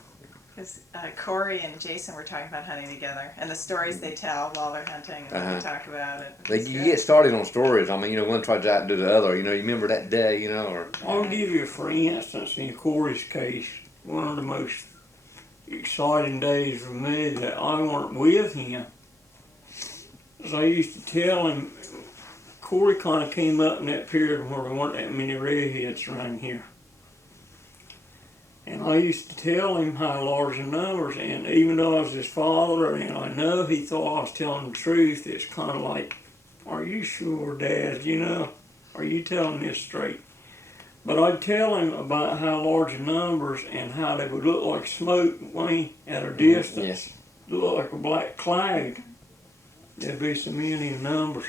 Because Corey and Jason were talking about hunting together, and the stories they tell while they're hunting, and what they talk about it. It's You good. get started on stories. I mean, one tries to outdo the other. You remember that day, or I'll give you, for instance, in Corey's case, one of the most exciting days for me that I weren't with him, is I used to tell him, Corey kind of came up in that period where there weren't that many redheads around here. And I used to tell him how large the numbers, and even though I was his father, and I know he thought I was telling the truth, it's kind of like, are you sure, Dad? Are you telling this straight? But I'd tell him about how large the numbers and how they would look like smoke way at a distance, yes. look like a black cloud. There'd be so many in numbers.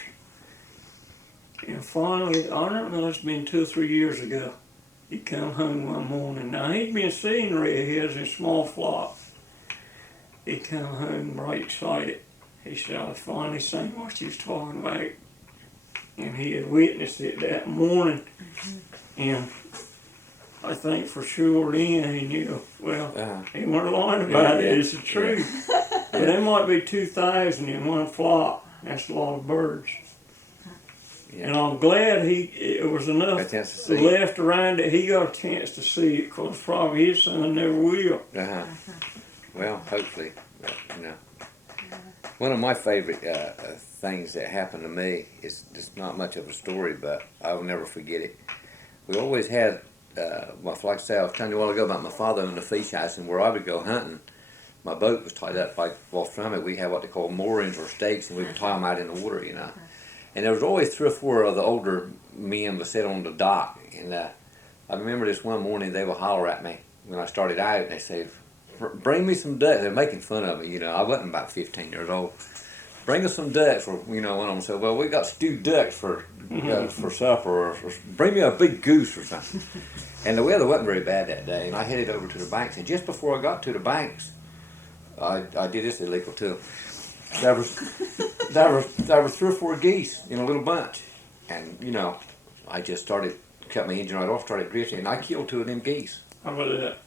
And finally, I don't know, it's been 2 or 3 years ago. He come home one morning. Now, he'd been seeing redheads in small flocks. He come home right excited. He said, I finally seen what you was talking about. And he had witnessed it that morning. And I think for sure then he knew, well, he wasn't lying about it. It's the truth. But there might be 2,000 in one flock. That's a lot of birds. Yeah. And I'm glad it was enough left around that he got a chance to see it, because probably his son never will. Well, hopefully, One of my favorite things that happened to me is just not much of a story, but I'll never forget it. We always had, like I said, I was telling you a while ago about my father owned a fish house, and where I would go hunting, my boat was tied up like off from it. We had what they call moorings or stakes, and we would tie them out in the water, And there was always 3 or 4 of the older men that sat on the dock. And I remember this one morning, they would holler at me when I started out, and they said, bring me some ducks. They're making fun of me, I wasn't about 15 years old. Bring us some ducks. Or, one of them said, well, we got stewed ducks for supper, or bring me a big goose or something. And the weather wasn't very bad that day, and I headed over to the banks. And just before I got to the banks, I did this illegal too. There was 3 or 4 geese in a little bunch, and I just cut my engine right off, started drifting, and I killed 2 of them geese. How about that?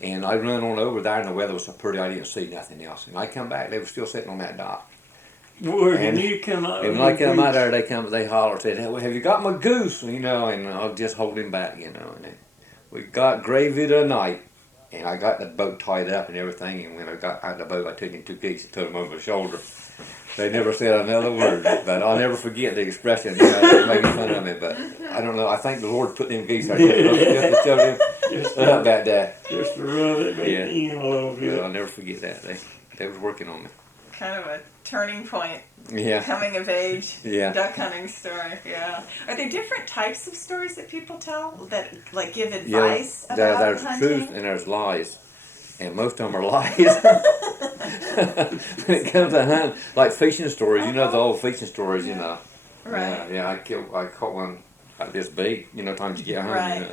And I run on over there, and the weather was so pretty I didn't see nothing else. And I come back, they were still sitting on that dock. And you come out. And when I come out there, they holler and said, hey, have you got my goose? And I'll just hold him back, And we got gravy tonight. And I got the boat tied up and everything, and when I got out of the boat, I took in 2 geese and threw them over the shoulder. They never said another word, but I'll never forget the expression. They're making fun of me, but I don't know. I think the Lord put them geese there just to show them up that day. Just to rub it back in a little bit. I'll never forget that. They was working on me. Kind of a turning point. Yeah. Coming of age. Yeah. Duck hunting story. Yeah. Are there different types of stories that people tell that like give advice about there's hunting? truth and there's lies, and most of them are lies. When it comes to hunting, like fishing stories, the old fishing stories, Right. Yeah. I caught one this big. Times you get home. Right.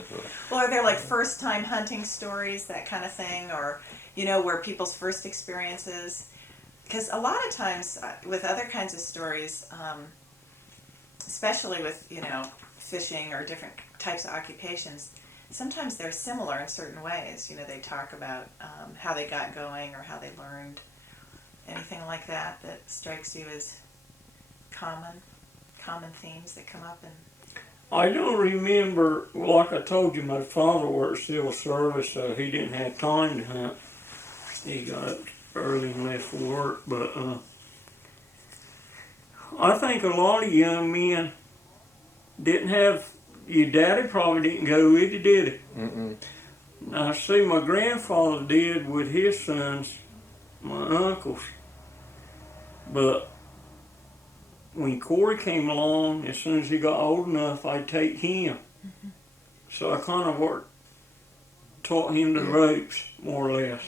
Well, are there like first time hunting stories, that kind of thing, or where people's first experiences? Because a lot of times with other kinds of stories, especially with, fishing or different types of occupations, sometimes they're similar in certain ways. They talk about how they got going or how they learned. Anything like that strikes you as common themes that come up? I don't remember, like I told you, my father worked civil service, so he didn't have time to hunt. He got up early and left for work, but I think a lot of young men didn't have, your daddy probably didn't go with you, did he? Mm-mm. Now, see, my grandfather did with his sons, my uncles, but when Corey came along, as soon as he got old enough, I'd take him. Mm-hmm. So I kind of taught him the ropes, more or less.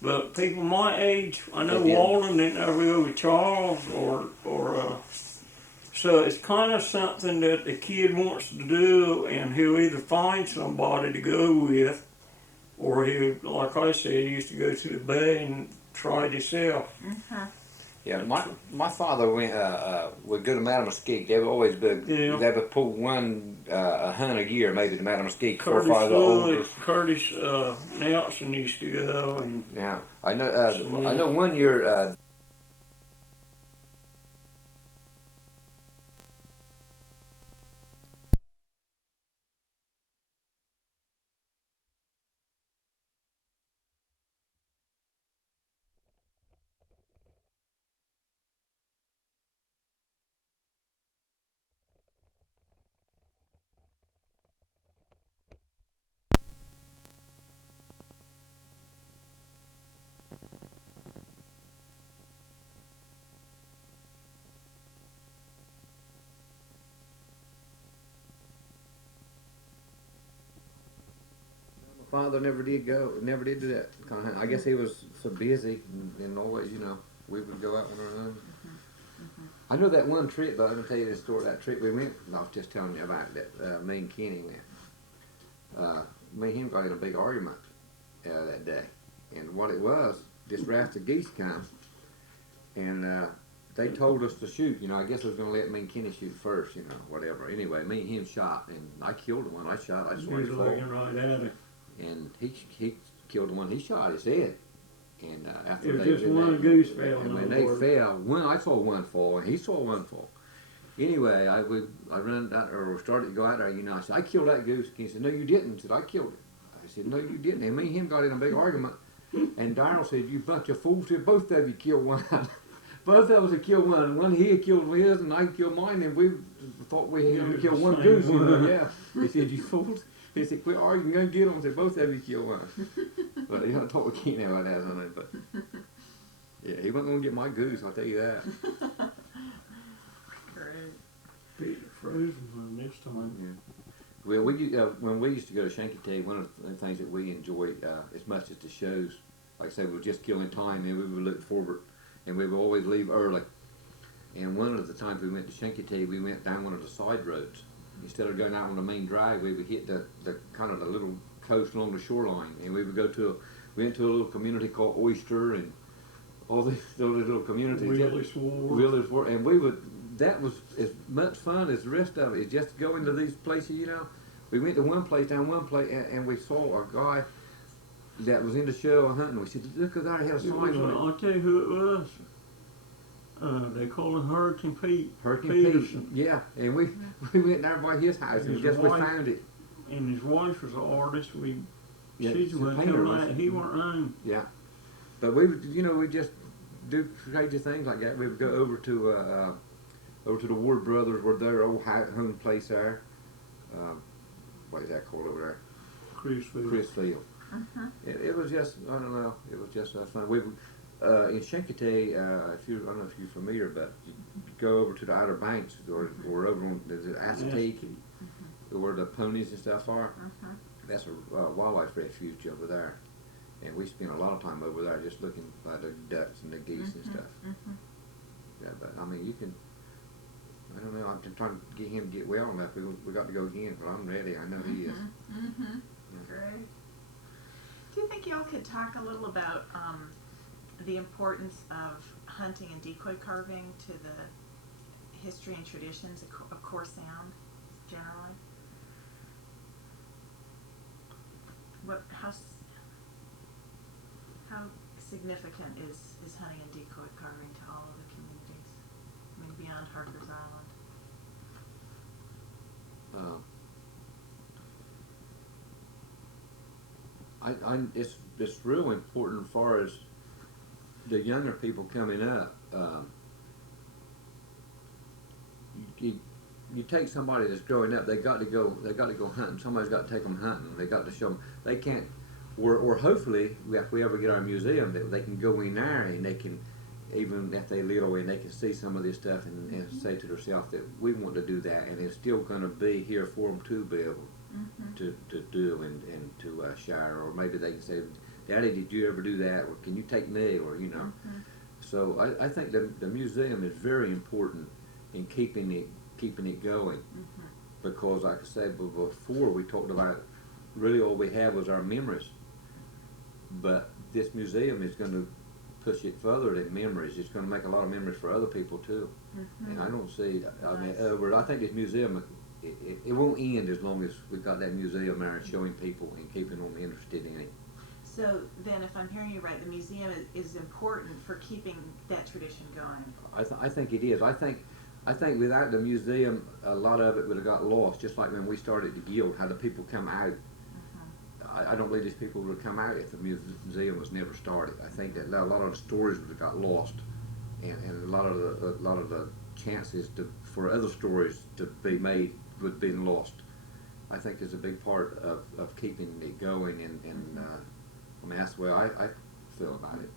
But people my age, I know Walden didn't ever go with Charles so it's kind of something that the kid wants to do, and he'll either find somebody to go with, or he, like I said, he used to go to the bay and try it himself. Yeah, my father would go to Mattamuskeek. They would always be, Yeah. they would pull a hunt a year, maybe to Mattamuskeek. Curtis Four or five older. Lewis, Curtis Nelson used to go, and Yeah, I know. I know one year. My father never did do that kind of hunt. I guess he was so busy and always, we would go out on our own. I know that one trip, though. I'm gonna tell you the story. That trip we went. I was just telling you about that. Me and Kenny went. Me and him got in a big argument that day, and what it was, this raft of geese come, and they told us to shoot. I guess I was gonna let me and Kenny shoot first. Whatever. Anyway, me and him shot, and I killed the one I shot. I he swear was to looking God. right at it. And he killed the one he shot his head. And after It was they just did one that, goose fell. and no when they more. fell, I saw one fall, and he saw one fall. Anyway, I ran out or started to go out there. I said, I killed that goose. He said, no, you didn't. I said, I killed it. I said, no, you didn't. And me and him got in a big argument. And Darrell said, you bunch of fools! Both of you killed one. Both of us had killed one. One he had killed his, and I killed mine. And we thought we had only killed one Same goose. one. Yeah. He said, you fools. He said, quit arguing, go get them. I said, both of you killed one. But he don't talk with Kenny about that, on it. But yeah, he wasn't gonna get my goose. I'll tell you that. Great. Beat the frozen one this time. Yeah. Well, when we used to go to Shanky, one of the things that we enjoyed as much as the shows, like I say, we were just killing time, and we would look forward, and we would always leave early. And one of the times we went to Shanky, we went down one of the side roads. Instead of going out on the main drag, we would hit the kind of the little coast along the shoreline, and we would go we went to a little community called Oyster, and all these little communities. Willis Wharf. And that was as much fun as the rest of it. Is just going to these places, We went to one place, and we saw a guy that was in the show hunting. We said, look at that, he had a sign on it. I'll tell you who it was. They call him Hurricane Pete. Hurricane Peterson. Pete. Yeah, and we went there by his house, and His guess we wife- found it. And his wife was an artist. Yeah, She she's a went painter, to wasn't that. He weren't known. Yeah, but we would, we just do crazy things like that. We would go over to the Ward Brothers, where their old home place there. What is that called over there? Chrisfield. It was just, I don't know, it was just fun. We would, in Shanky, I don't know if you're familiar, but you go over to the Outer Banks, or over on the Aztec, where the ponies and stuff are. That's a wildlife refuge over there. And we spent a lot of time over there just looking at the ducks and the geese and stuff. Yeah, but I mean, I don't know, I'm just trying to get him to get well enough. We got to go again, but I'm ready. I know he is. Great. Do you think y'all could talk a little about the importance of hunting and decoy carving to the history and traditions of Core Sound generally? How significant is hunting and decoy carving to all of the communities? I mean, beyond Harker's Island. It's real important as far as the younger people coming up. You take somebody that's growing up, they got to go hunting. Somebody's got to take them hunting. They got to show them they can't. Or hopefully, if we ever get our museum, that they can go in there and they can, even if they little, and they can see some of this stuff and say to themselves that we want to do that, and it's still going to be here for them to be able to do and to share. Or maybe they can say, Daddy, did you ever do that? Or can you take me? Or So I think the museum is very important in keeping it going, because like I said before, we talked about really all we had was our memories. but this museum is going to push it further than memories. It's going to make a lot of memories for other people too. Mhm. And I don't see, I mean, Nice. I think this museum, it won't end as long as we've got that museum there and showing people and keeping them interested in it. So then, if I'm hearing you right, the museum is important for keeping that tradition going. I think it is. I think without the museum, a lot of it would have got lost. Just like when we started the guild, how the people come out. I don't believe these people would have come out if the museum was never started. I think that a lot of the stories would have got lost, and a lot of the chances for other stories to be made would have been lost. I think it's a big part of keeping it going, and I mean that's the way I feel about it.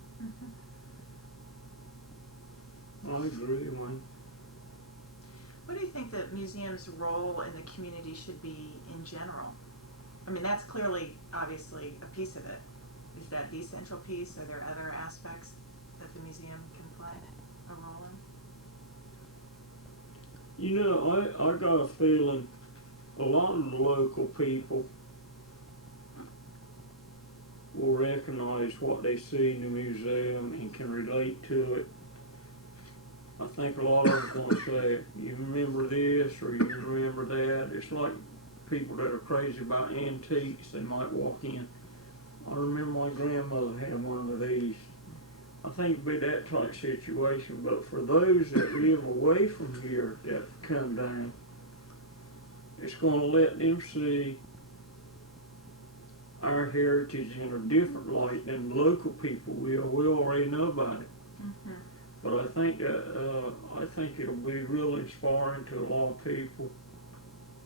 I agree, Wayne. What do you think the museum's role in the community should be in general? I mean, that's clearly, obviously, a piece of it. Is that the central piece? Are there other aspects that the museum can play a role in? You know, I got a feeling a lot of the local people will recognize what they see in the museum and can relate to it. I think a lot of them going to say, you remember this or you remember that. It's like people that are crazy about antiques. They might walk in. I remember my grandmother had one of these. I think it'd be that type situation. But for those that live away from here that come down, it's going to let them see our heritage in a different light than local people will. We already know about it. Mm-hmm. But I think it'll be real inspiring to a lot of people.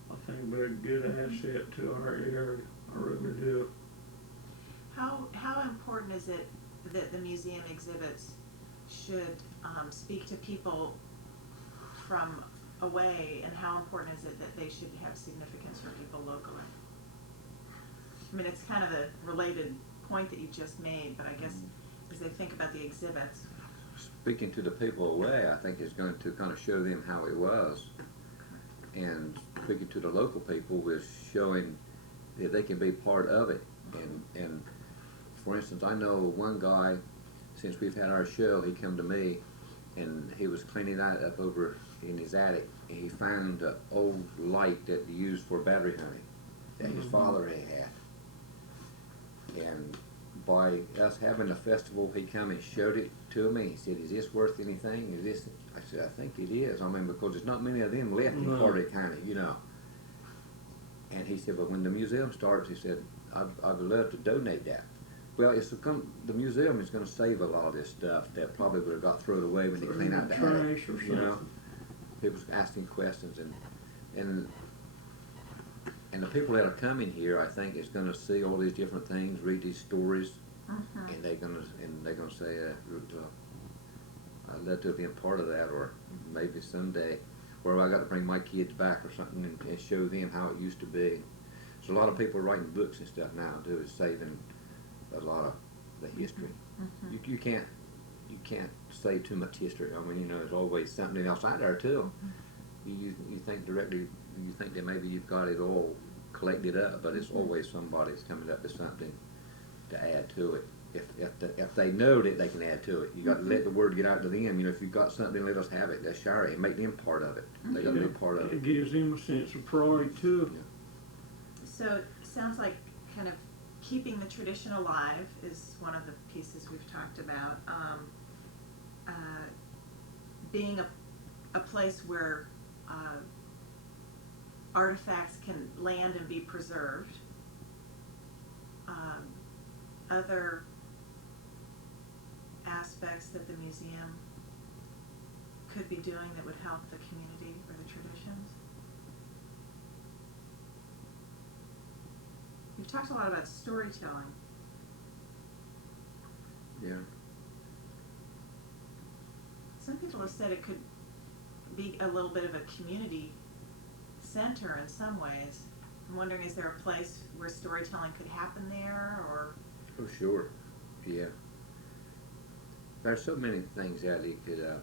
I think it'll be a good asset to our area. I really do. How important is it that the museum exhibits should speak to people from away, and how important is it that they should have significance for people locally? I mean, it's kind of a related point that you just made, but I guess as they think about the exhibits. Speaking to the people away, I think is going to kind of show them how it was, and speaking to the local people is showing that they can be part of it. And for instance, I know one guy, since we've had our show, he come to me, and he was cleaning that up over in his attic, and he found an old light that he used for battery hunting that his father had. And by us having a festival, he come and showed it to me. He said, "Is this worth anything? Is this?" I said, "I think it is. I mean, because there's not many of them left in Carter County, you know." And he said, "But when the museum starts," he said, I'd love to donate that." Well, the museum is going to save a lot of this stuff that probably would have got thrown away when they clean out the attic. Trash or You know, something. people asking questions, and the people that are coming here, I think, is going to see all these different things, read these stories, and they're going to say, "I'd love to have been part of that," or maybe someday, or I got to bring my kids back or something and show them how it used to be. So a lot of people are writing books and stuff now too, is saving a lot of the history. You can't save too much history. I mean, you know, there's always something else out there too. You think directly, you think that maybe you've got it all collected up, but it's always somebody's coming up with something to add to it. If they know that they can add to it, you got to let the word get out to them. You know, if you've got something, let us have it. Let's share it and make them part of it. They got to be part of it. It gives them a sense of pride too. So it sounds like kind of keeping the tradition alive is one of the pieces we've talked about. Being a place where artifacts can land and be preserved. Other aspects that the museum could be doing that would help the community or the traditions. We've talked a lot about storytelling. Yeah. Some people have said it could be a little bit of a community center in some ways. I'm wondering, is there a place where storytelling could happen there, or? Oh, sure. Yeah. There's so many things that it could.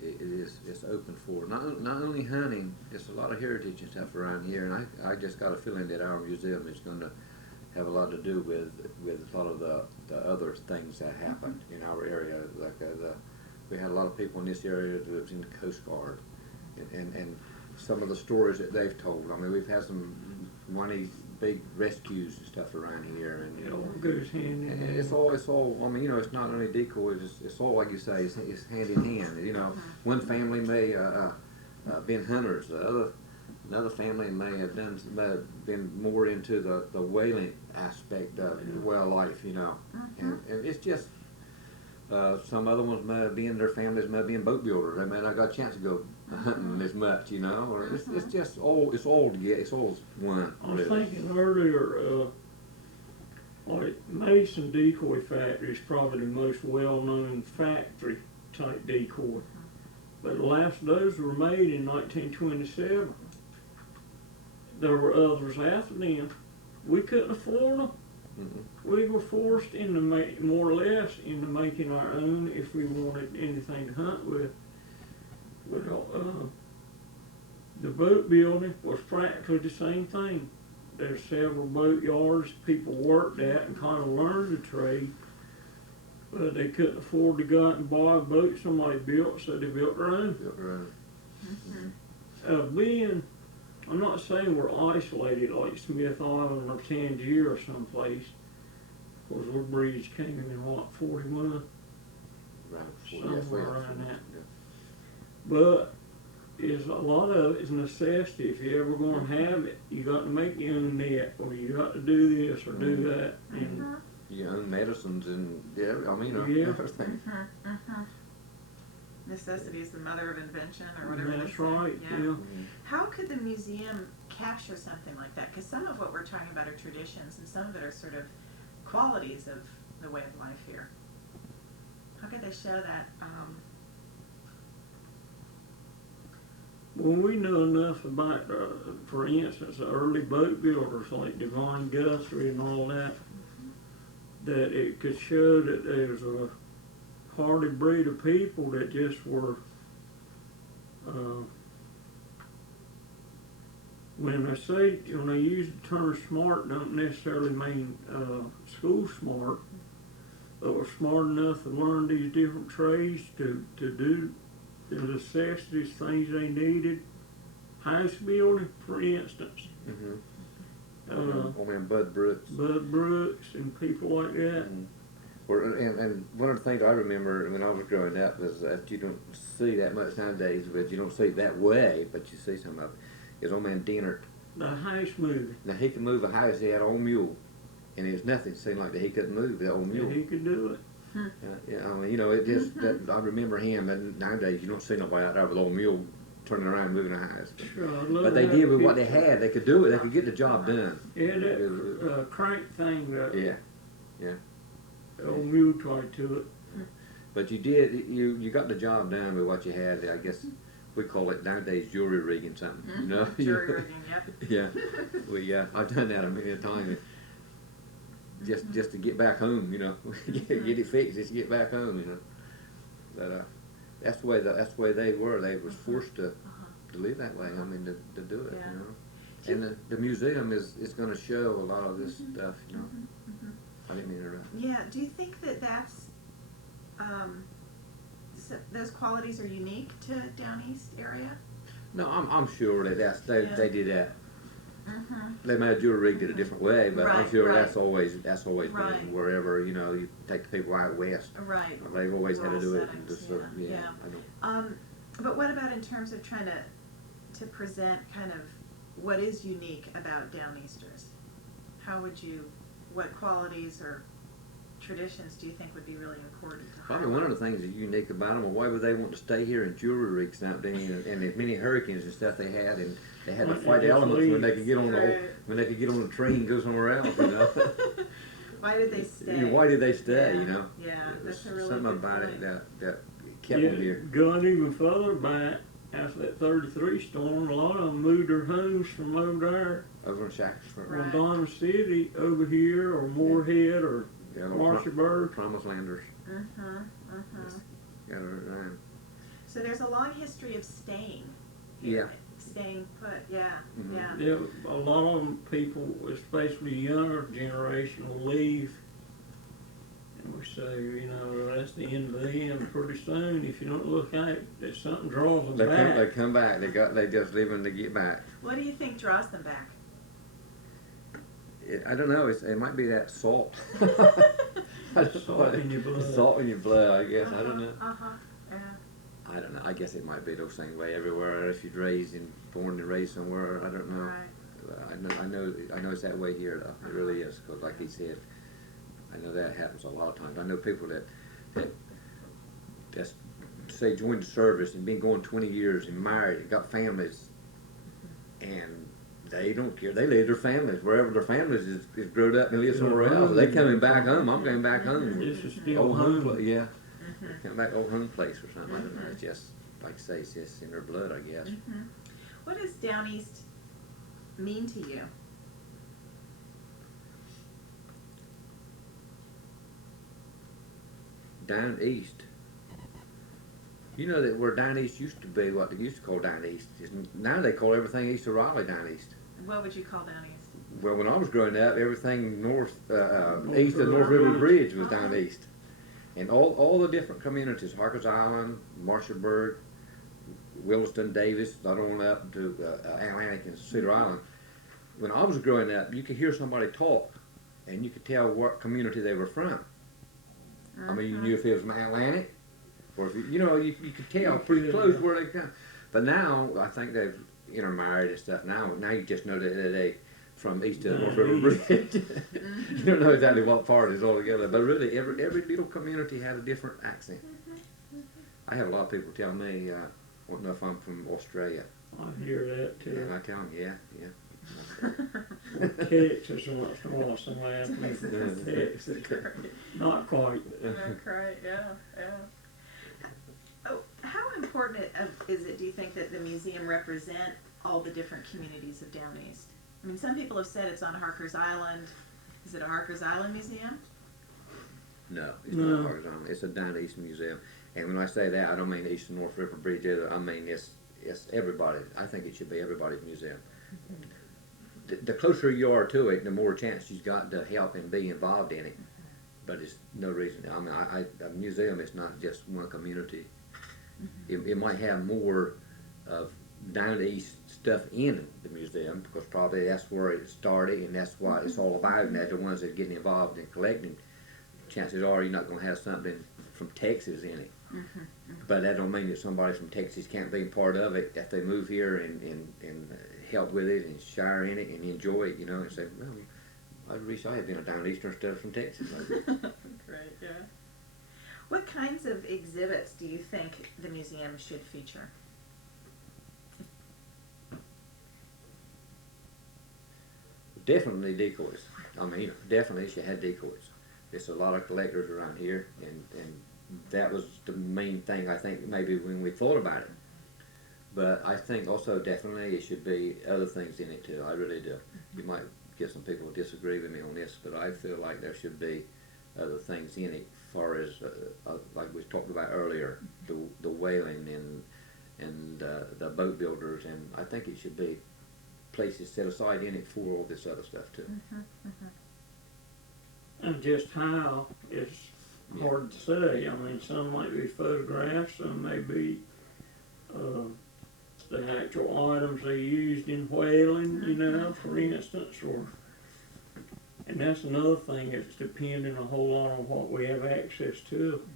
It's open for not only hunting. There's a lot of heritage and stuff around here, and I just got a feeling that our museum is going to have a lot to do with a lot of the other things that happened in our area. Like we had a lot of people in this area that was in the Coast Guard, and some of the stories that they've told. I mean, we've had one of these big rescues and stuff around here, and It all goes hand in and hand. it's all. I mean, it's not only decoys. It's all like you say. It's hand in hand. One family may been hunters. Another family may have been more into the whaling aspect of wildlife. And it's just. Some other ones may have been, their families may have been boat builders. They may not got a chance to go hunting as much, or it's just all, it's all together, it's all one. I was really. thinking earlier, like Mason Decoy Factory is probably the most well-known factory type decoy. But the last of those were made in 1927. There were others after them. We couldn't afford them. Mm-hmm. We were forced into more or less into making our own if we wanted anything to hunt with. But the boat building was practically the same thing. There's several boat yards people worked at and kind of learned the trade, but they couldn't afford to go out and buy a boat somebody built, so they built their own. Built around. I'm not saying we're isolated like Smith Island or Tangier or someplace. Of course, our bridge came in what, 41? Right. Somewhere around that. Yeah. But a lot of it is necessity. If you're ever going to have it, you got to make your own net, or you got to do this or do that. And Your own medicines and Yeah. everything. Necessity is the mother of invention, or whatever. they that's say. right. Yeah. Yeah. How could the museum capture something like that? Because some of what we're talking about are traditions, and some of it are sort of qualities of the way of life here. How could they show that? Well, we know enough about, for instance, the early boat builders like Devon Guthrie and all that, that it could show that there's a hardy breed of people that just were, when they use the term smart, don't necessarily mean school smart, but were smart enough to learn these different trades to do the necessities, things they needed. House building, for instance. Bud Brooks. Bud Brooks and people like that. And one of the things I remember when I was growing up was that you don't see that much nowadays, but you don't see it that way, but you see some of it, is old man Dienert. The house movie. Now, he could move a house. He had an old mule, and it was nothing. It seemed like that he couldn't move the old mule. Yeah, he could do it. It just, I remember him, and nowadays you don't see nobody out there with an old mule turning around moving a house. Sure, I'd love But to they have did a with what they picture. had. They could do it. They could get the job done. Yeah, that crank thing, Yeah. the old mule tried to it. But you got the job done with what you had. I guess we call it nowadays jury rigging something. Jury rigging, yep. Yeah. I've done that a million times. Just to get back home, get it fixed, just to get back home, But that's the way they were. They was forced to live that way. I mean, to do it, Yeah. And the museum is going to show a lot of this stuff, I didn't mean to interrupt. Yeah. Do you think that that's those qualities are unique to Down East area? No, I'm sure that they did that. Mm-hmm. They may have jury rigged it a different way, but I'm Right, sure right. that's always Right. been wherever you take the people out west. Right. They've always had to Rural do it. settings, Just, yeah. I know. But what about in terms of trying to present kind of what is unique about Downeasters? What qualities or traditions do you think would be really important to highlight? Probably one of the things that's unique about them, why would they want to stay here in jury rigs and as many hurricanes and stuff they had, and they had to Right, fight they just elements when they leave. could get on the train and go somewhere else, Why did they stay? Why did they stay? Yeah, There's that's a really something good about point. it that kept them here. Going even further back, after that 33 storm, a lot of them moved their homes from over there, Over in Shackleton. Right. from Donna City over here, or Moorhead, or Yeah, little Marshallburg. Promised Landers. Mm-hmm. Got it around. So there's a long history of staying Yeah. here staying put, yeah, Mhm. yeah. Yeah, a lot of them, people, especially younger generation, will leave. And we say, you know, that's the end of them pretty soon. If you don't look out, that something draws them They back. come back. They just leaving to get back. What do you think draws them back? I don't know. It might be that salt. I don't know Salt what in your blood. Salt in your blood. I guess. I don't know. Uh-huh, yeah. I don't know. I guess it might be those things way everywhere. If you're born and raised somewhere, I don't know. Right. I know it's that way here though. It really is. Because like he said, I know that happens a lot of times. I know people that say joined the service and been going 20 years and married and got families, and they don't care. They leave their families wherever their families is grown up and live somewhere else. They coming back home. I'm going back home. This is still Old home, home. yeah. Mhm. Come back old home place or something. I don't know. It's just like I say, it's just in their blood, I guess. Mhm. What does Down East mean to you? Down east. You know that where down east used to be, what they used to call down east. Now they call everything east of Raleigh down east. What would you call Down East? Well, when I was growing up, everything North east of River North River Bridge. Bridge was down east. And all the different communities, Harkers Island, Marshallburg, Williston, Davis, right on up to Atlantic and Cedar Island. When I was growing up, you could hear somebody talk, and you could tell what community they were from. I mean, you knew if it was from Atlantic, or if you could tell pretty close where they come. But now, I think they've intermarried and stuff. Now you just know that they from east to North River Bridge. You don't know exactly what part is altogether, but really, every little community has a different accent. I have a lot of people tell me, want to know if I'm from Australia, I hear that and too. I tell them, yeah. Texas once in a while, somebody asks me from Texas. Not quite. Right, yeah, yeah. Oh, how important is it, do you think, that the museum represent all the different communities of Down East? I mean, some people have said it's on Harkers Island. Is it a Harkers Island museum? No, it's No. not Harkers Island. It's a Down East museum. And when I say that, I don't mean East and North River Bridge either. I mean it's everybody. I think it should be everybody's museum. The closer you are to it, the more chance you've got to help and be involved in it. But it's no reason. I mean, a museum is not just one community. It might have more of down east stuff in the museum because probably that's where it started and that's what it's all about. And they're the ones that are getting involved in collecting. Chances are you're not going to have something from Texas in it. But that don't mean that somebody from Texas can't be part of it if they move here and help with it and share in it and enjoy it, and say, well, I wish I had been a down eastern instead of from Texas. Great, yeah. What kinds of exhibits do you think the museum should feature? Definitely decoys. I mean, definitely she had decoys. There's a lot of collectors around here, and that was the main thing I think maybe when we thought about it. But I think also definitely it should be other things in it too. I really do. You might get some people who disagree with me on this, but I feel like there should be other things in it, as far as like we talked about earlier, the whaling and the boat builders, and I think it should be places set aside in it for all this other stuff too. And just how, it's hard to say. I mean, some might be photographs, some may be the actual items they used in whaling, for instance, and that's another thing, it's depending a whole lot on what we have access to.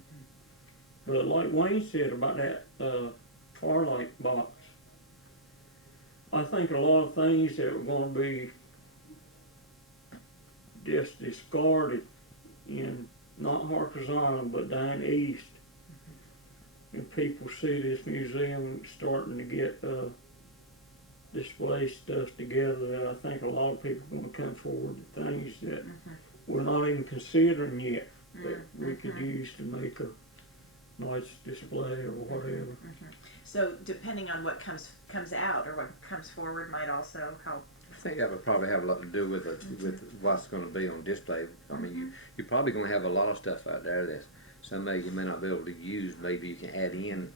But like Wayne said about that Farlight box, I think a lot of things that were going to be just discarded in not Harkers Island but down east. And people see this museum starting to get display stuff together, that I think a lot of people are going to come forward with things that we're not even considering yet that we could use to make a nice display or whatever. So depending on what comes out or what comes forward might also help. I think that would probably have a lot to do with what's going to be on display. I mean, you're probably going to have a lot of stuff out there that some you may not be able to use. Maybe you can add in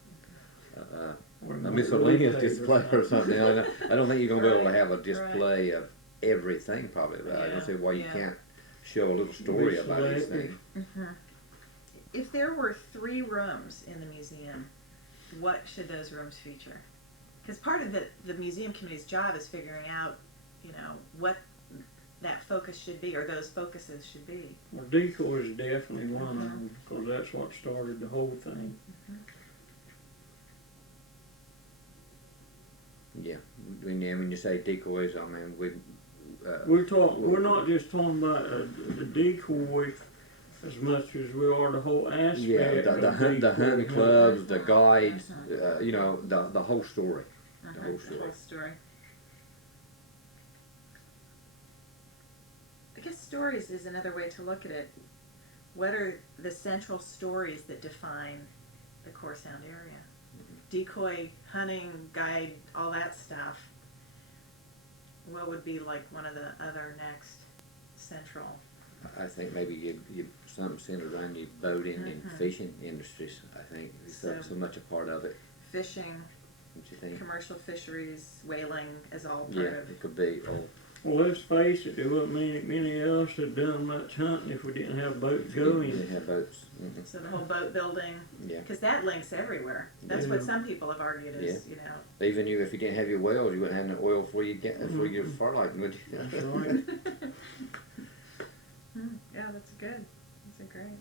Or a miscellaneous newspaper display or something. You know, I don't think you're gonna be able to Right, have a display of everything probably. I Yeah, don't see why you yeah. can't show a little story Be about these selective. things. If there were 3 rooms in the museum, what should those rooms feature? Because part of the museum committee's job is figuring out, you know, what that focus should be, or those focuses should be. Well, decoy is definitely one of them, because that's what started the whole thing. Yeah, when you say decoys, I mean We're not just talking about the decoy as much as we are the whole aspect yeah, the of hunt decoy. clubs, the guides, you know, the whole story. The whole The story. whole story. I guess stories is another way to look at it. What are the central stories that define the Core Sound area? Decoy, hunting, guide, all that stuff. What would be like one of the other next central? I think maybe you something centered around your boating and fishing industries. I think is so much a part of it. Fishing, Don't you think? commercial fisheries, whaling is all part Yeah, of. it could be. Oh, Well, let's face it, there wasn't many of us that done much hunting if we didn't have boats you going. didn't have boats. So the whole boat building, Yeah. because that links everywhere. That's what some people have argued is, you know. Even if you didn't have your whales, you wouldn't have no oil before you get far lighting, would you? That's right. Yeah, that's good. That's a great.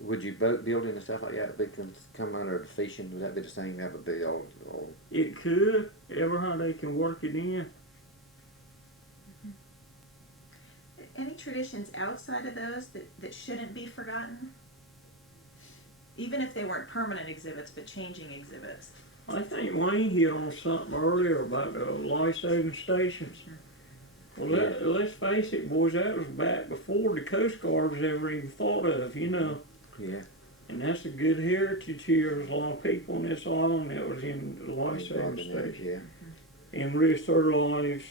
Would you boat building and stuff like that be come under the fishing? Would that be the same? That would be all. It could, ever how they can work it in. Any traditions outside of those that shouldn't be forgotten? Even if they weren't permanent exhibits, but changing exhibits. I think Wayne hit on something earlier about the life-saving stations. Well, let's face it, boys, that was back before the Coast Guard was ever even thought of, you know. Yeah. And that's a good heritage here. There's a lot of people in this island that was in the life-saving station Yeah. and risked their lives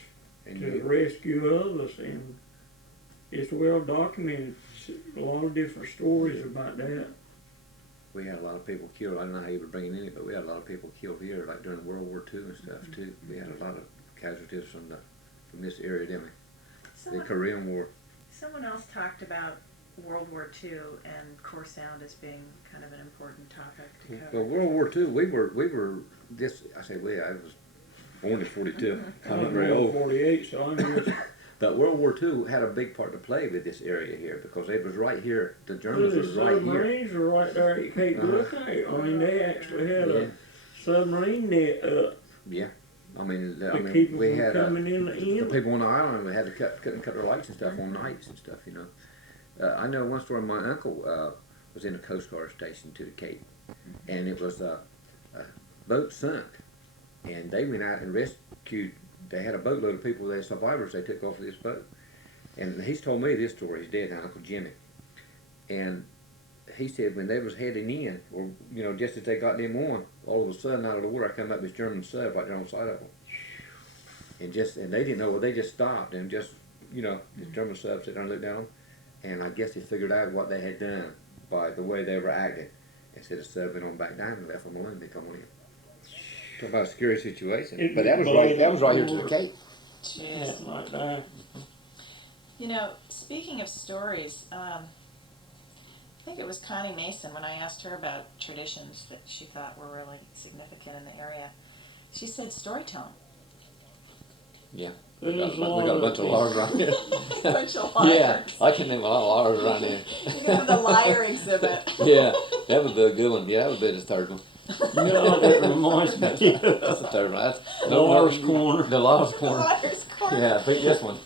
And to rescue others, and it's well documented. A lot of different stories about that. we had a lot of people killed. I don't know how you were bringing in it, but we had a lot of people killed here, like during World War II and stuff too. We had a lot of casualties from this area, didn't we? The Someone, Korean War. someone else talked about World War II and Core Sound as being kind of an important topic to cover. Well, World War II, we were this. I say we. I was born in '42. I'm not very I'm old. 48, so I'm just. But World War II had a big part to play with this area here because it was right here. The Germans The was right here. submarines are right there at Cape Lookout. I mean, they actually had a submarine net up Yeah. I mean, to keep them we from had coming in the the inlet. people on the island. We had to cut their lights and stuff on nights and stuff. You know, I know one story. My uncle was in a Coast Guard station to the Cape, and it was a boat sunk, and they went out and rescued. They had a boatload of people, they survivors. They took off of this boat, and he's told me this story. He's dead now, Uncle Jimmy, and he said when they was heading in, or you know, just as they got them on, all of a sudden out of the water, I come up this German sub right there on the side of them, and they didn't know. Well, they just stopped and just this German sub sat there and looked down, and I guess they figured out what they had done by the way they were acting. Instead of subbing on back down and left them alone, they come on in. Talk about a scary situation, but that was right here to the Cape. Yeah, like that. You know, speaking of stories, I think it was Connie Mason when I asked her about traditions that she thought were really significant in the area. She said storytelling. Yeah. There's We got a bunch of liars around here. Bunch of liars. Yeah, I can name a lot of liars around here. You can have the liar exhibit. Yeah, that would be a good one. Yeah, that would be the third one. You know, that reminds me of That's the third one. That's the Liar's Corner. The liar's The corner. liar's corner. Yeah, beat this one.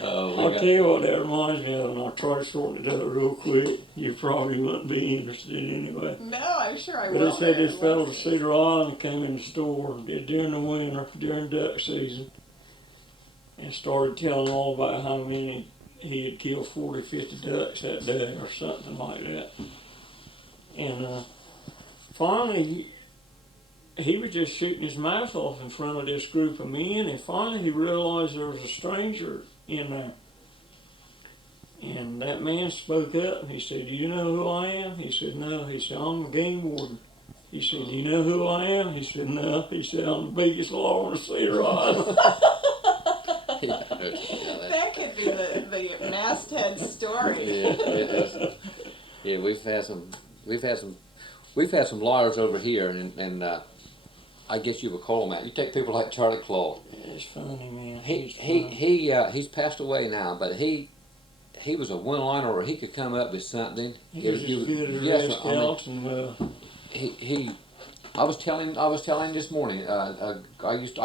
Oh, I'll tell you what that reminds me of, and I'll try to sort it out real quick. You probably wouldn't be interested anyway. No, I'm sure I But will. they said this fellow to Cedar Island came in the store during the winter, during duck season, and started telling all about how many he had killed 40, 50 ducks that day or something like that. And finally, he was just shooting his mouth off in front of this group of men, and finally he realized there was a stranger in there. And that man spoke up and he said, "Do you know who I am?" He said, "No." He said, "I'm a game warden." He said, "Do you know who I am?" He said, "No." He said, "I'm the biggest law on the Cedar Island." That could be the masthead story. Yeah, we've had some lawyers over here, and I guess you would call them that. You take people like Charlie Claw. It's funny, man. He's passed away now, but he was a one-liner where he could come up with something. He was as good as yes, Rex I mean, Elton. I was telling this morning. I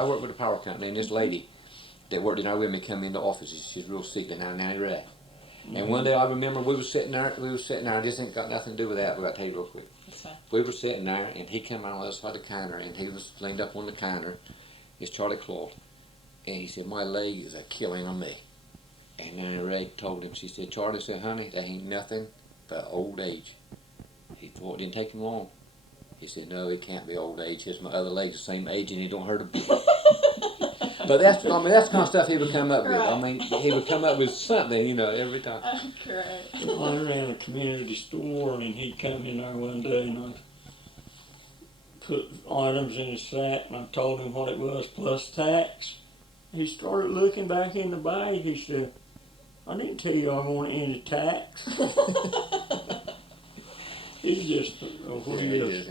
worked with a power company, and this lady that worked in our with me come into the office. She's real sick now, right. And one day I remember we were sitting there. This ain't got nothing to do with that. But I'll tell you real quick. We were sitting there, and he came out on the other side of the counter, and he was leaned up on the counter. It's Charlie Claw, and he said, "My leg is a killing on me." And then Ray told him, she said, "Charlie," said, "honey, that ain't nothing but old age." He thought it didn't take him long. He said, "No, it can't be old age. His my other leg's the same age, and it don't hurt a bit." But that's kind of stuff he would come up with. I mean, he would come up with something, every time. Correct. I ran a community store, and he'd come in there one day, and I put items in his sack, and I told him what it was plus tax. He started looking back in the bag. He said, "I didn't tell you I wanted any tax." He's just what he is.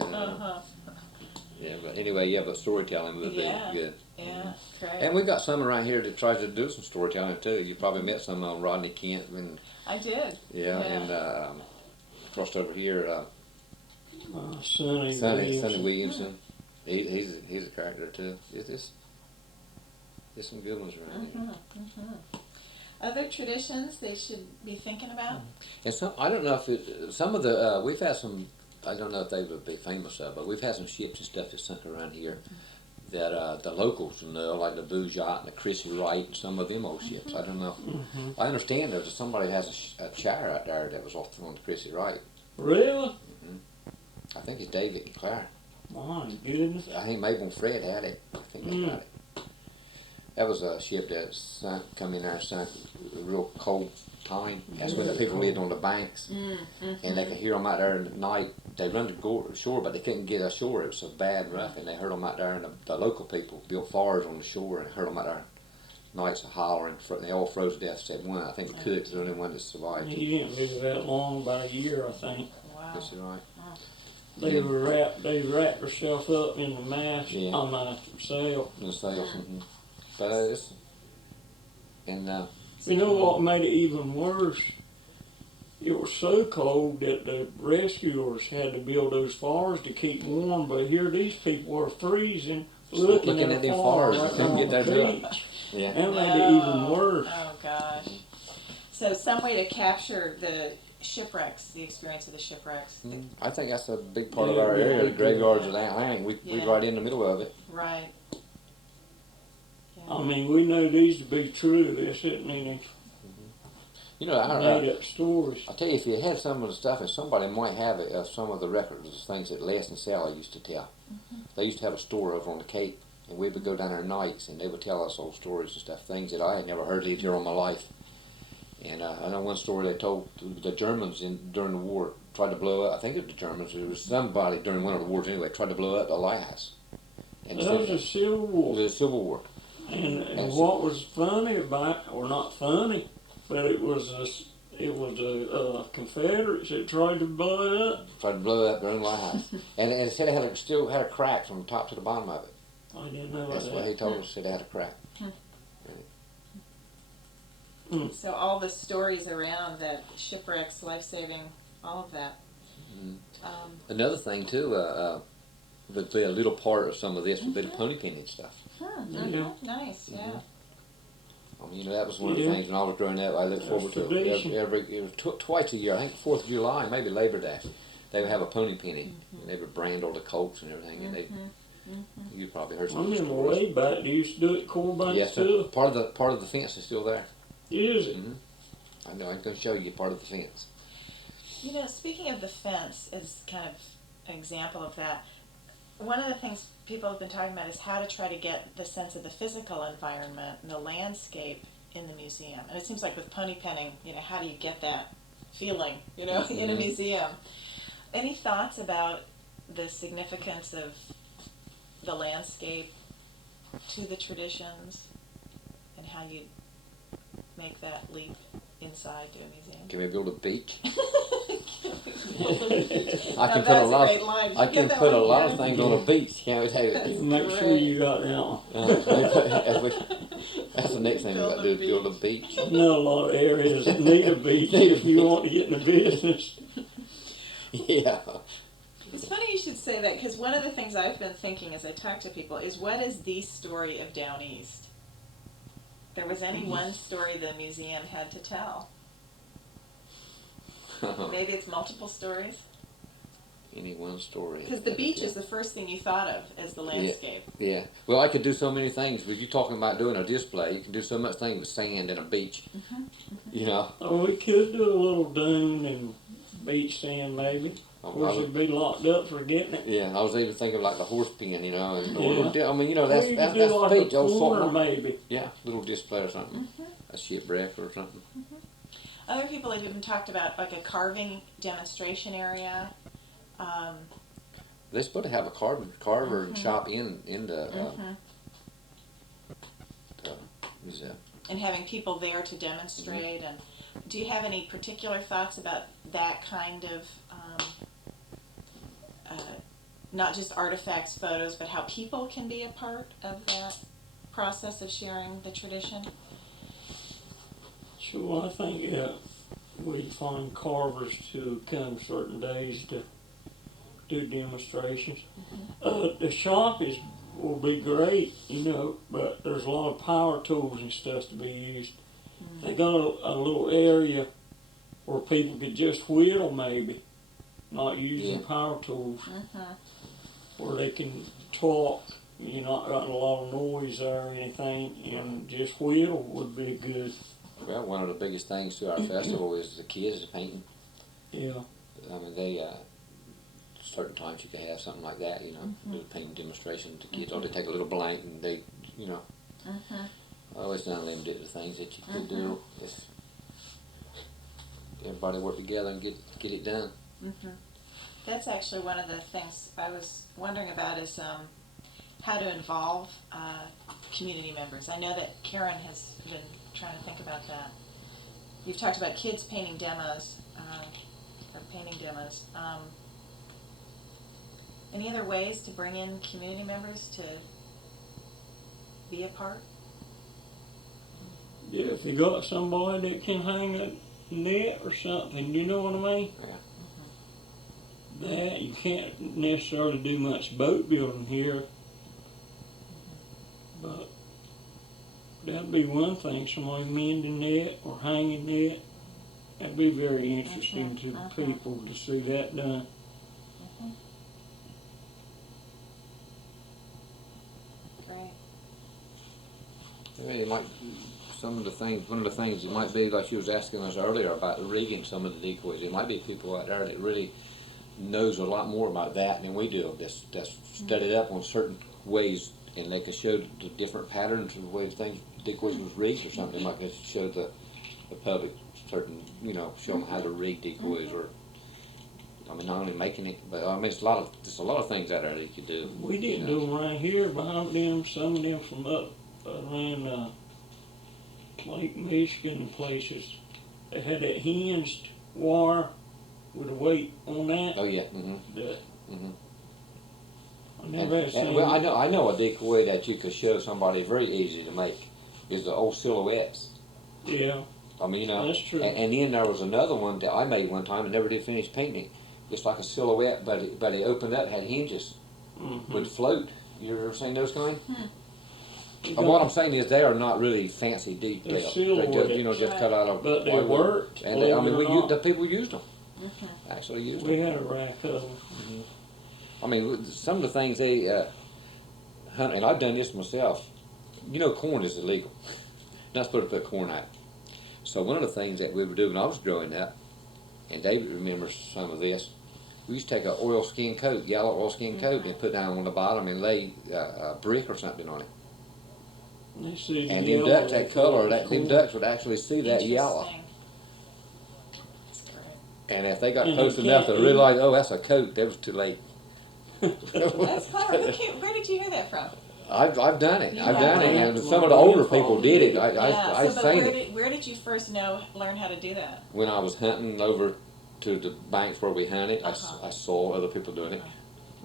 Yeah, but anyway, but storytelling would be good. Yeah, correct. And we got some around here that tries to do some storytelling too. You probably met some of them, Rodney Kent, and I did. and crossed over here, Sonny Sonny Williamson. He's a character too. There's some good ones around here. Other traditions they should be thinking about? And I don't know if some of the we've had some. I don't know if they would be famous of, but we've had some ships and stuff that sunk around here that the locals know, like the Booze Yacht and the Chrissy Wright and some of them old ships. I don't know. I understand there's somebody has a chair out there that was off on the Chrissy Wright. Really? I think it's David Clare. My goodness. I think Mabel and Fred had it. I think they got it. That was a ship that come in there and sunk a real cold time. That's when the people lived on the banks. And they could hear them out there at night. They run to shore, but they couldn't get ashore. It was so bad and rough. And they heard them out there, and the local people built fires on the shore and heard them out there nights of hollering. They all froze to death, said one. I think the cook's the only one that survived. He didn't live that long, about a year, I think. Wow. That's right. They wrapped herself up in the mast on the sail. In the sails. But it's, and you know what made it even worse? It was so cold that the rescuers had to build those fires to keep warm. But here these people were freezing, looking at the fires right couldn't get on the there. beach. Yeah. That made it even worse. Oh gosh. So some way to capture the shipwrecks, the experience of the shipwrecks. I think that's a big part of our area. The graveyards of that hang. We're right in the middle of it. Right. I mean, we know these to be true. This isn't any made up stories. I'll tell you, if you had some of the stuff, and somebody might have it, of some of the records, the things that Les and Sally used to tell. They used to have a store over on the Cape, and we would go down there nights, and they would tell us old stories and stuff, things that I had never heard lived here all my life. And I know one story they told the Germans during the war tried to blow up. I think it was the Germans. It was somebody during one of the wars anyway tried to blow up the lighthouse. And that was a Civil War. It was a Civil War. And what was funny about, or not funny, but it was a Confederates that tried to blow it up. Tried to blow up their own lighthouse, and it said it still had a crack from the top to the bottom of it. I didn't know That's that. what he told us. Said it had a crack. So all the stories around that, shipwrecks, life-saving, all of that. Another thing too, would be a little part of some of this would be the pony penny stuff. Nice, yeah. I mean, that was one of the things when I was growing up. I looked forward to it was twice a year. I think 4th of July, maybe Labor Day. They would have a pony penny, and they would brand all the colts and everything. And you probably heard some I of the remember stories. way back, they used to do it core banks Yes, sir. too. Part of the fence is still there. Is it? I know. I'm going to show you part of the fence. You know, speaking of the fence as kind of an example of that, one of the things people have been talking about is how to try to get the sense of the physical environment and the landscape in the museum. And it seems like with pony penning, how do you get that feeling, in a museum? Any thoughts about the significance of the landscape to the traditions and how you make that leap inside to a museum? Can we build a beach? I I can put a lot of, I can put a lot of things on a beach, can't we, David? Make sure you got that one. That's the next thing we got to do, is build a beach. I know a lot of areas that need a beach if you want to get in the business. Yeah. It's funny you should say that, because one of the things I've been thinking as I talk to people is, what is the story of Down East? If there was any one story the museum had to tell. Maybe it's multiple stories. Any one story. Because the beach is the first thing you thought of as the landscape. Yeah. Well, I could do so many things. But you talking about doing a display, you can do so much things with sand and a beach. You know. Oh, we could do a little dune and beach sand maybe. We should be locked up for getting it. Yeah, I was even thinking like the horse pen, and Yeah. I mean, that's We that's could do the like beach, a old corner salt. maybe. Yeah, little display or something, a shipwreck or something. Other people have even talked about like a carving demonstration area. They're supposed to have a carver and shop in the museum. And having people there to demonstrate. And do you have any particular thoughts about that kind of, not just artifacts, photos, but how people can be a part of that process of sharing the tradition? Sure, I think we find carvers to come certain days to do demonstrations. The shop will be great, but there's a lot of power tools and stuff to be used. They got a little area where people could just whittle maybe, not using power tools, where they can talk. You're not got a lot of noise there or anything, and just whittle would be good. Well, one of the biggest things to our festival is the kids painting. Yeah. I mean, they certain times you can have something like that, do a painting demonstration to kids, or they take a little blank and they, I always done limited to things that you could do. Just everybody work together and get it done. That's actually one of the things I was wondering about is how to involve community members. I know that Karen has been trying to think about that. You've talked about kids painting demos, or painting demos. Any other ways to bring in community members to be a part? Yeah, if you got somebody that can hang a net or something, you know what I mean? Yeah. That you can't necessarily do much boat building here, but that'd be one thing. Somebody mending net or hanging net. That'd be very interesting to people to see that done. Great. It might, one of the things, it might be like she was asking us earlier about rigging some of the decoys. There might be people out there that really knows a lot more about that than we do. That's studied up on certain ways, and they could show the different patterns of the way things, decoys was rigged or something. They might just show the public certain, show them how to rig decoys, or I mean, not only making it, but I mean, there's a lot of things out there that you could do. We didn't do them right here, behind them. Some of them from up around Lake Michigan and places. They had that hinged wire with a weight on that. Oh yeah. That I And, never had seen. well, I know a decoy that you could show somebody very easy to make is the old silhouettes. Yeah. I mean, That's true. And then there was another one that I made one time and never did finish painting. It's like a silhouette, but it opened up, had hinges, would float. You ever seen those kind? And what I'm saying is they are not really fancy details. They just, just cut out of. But they hardwood. worked. And I mean, the people used them. Actually used them. We had a rack of them. I mean, some of the things they hunt, and I've done this myself. Corn is illegal. Not supposed to put corn out. So one of the things that we would do when I was growing up, and David remembers some of this, we used to take an oilskin coat, yellow oilskin coat, and put down on the bottom and lay a brick or something on it. They see the And them yellow, ducks, they that color, thought that it them was ducks would actually see that yellow. Interesting. That's great. And if they got And close you enough to can't eat. realize, oh, that's a coat, that was too late. That's clever. Where did you hear that from? I've done it. You I've done it, have? and some of the older people did it. Yeah. I So, but seen it where did you first learn how to do that? when I was hunting over to the banks where we hunted. Uh-huh. I saw other people doing it.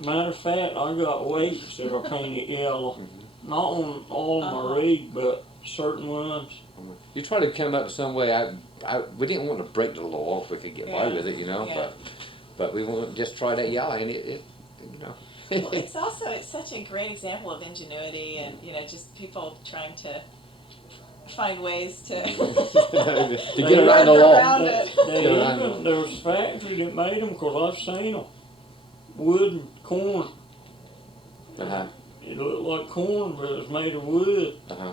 Matter of fact, I got weights that are painted yellow. Not on all of Uh-huh. my rig, but certain ones. You try to come up with some way. We didn't want to break the law if we could get by Yeah. with it, you know. Yeah. But we want to just try that yellow, and it you know. Well, it's such a great example of ingenuity and, just people trying to find ways to to get around the law. around it. There was a factory that made them, because I've seen them. Wood and corn. Uh-huh. It looked like corn, but it was made of wood. Uh-huh.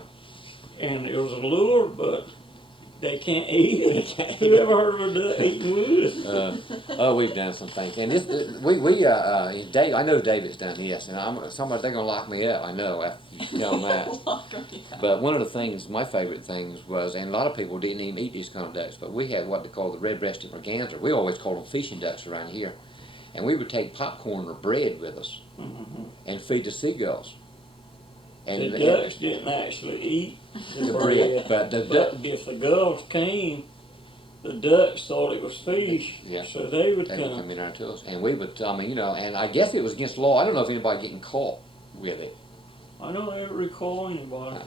And it was a lure, but they can't eat it. Who ever heard of a duck eating wood? Oh, we've done some things, and this Dave. I know David's done this, and they're gonna lock me up. I know after you tell them that. But one of the things, my favorite things was, and a lot of people didn't even eat these kind of ducks, but we had what they call the red-breasted merganser. We always called them fishing ducks around here, and we would take popcorn or bread with us and feed the seagulls. The ducks didn't actually eat the bread, but the duck. But if the gulls came, the ducks thought it was fish, Yeah. so they would They would come. come in there to us, and we would. I mean, and I guess it was against the law. I don't know if anybody getting caught with it, I don't ever recall anybody.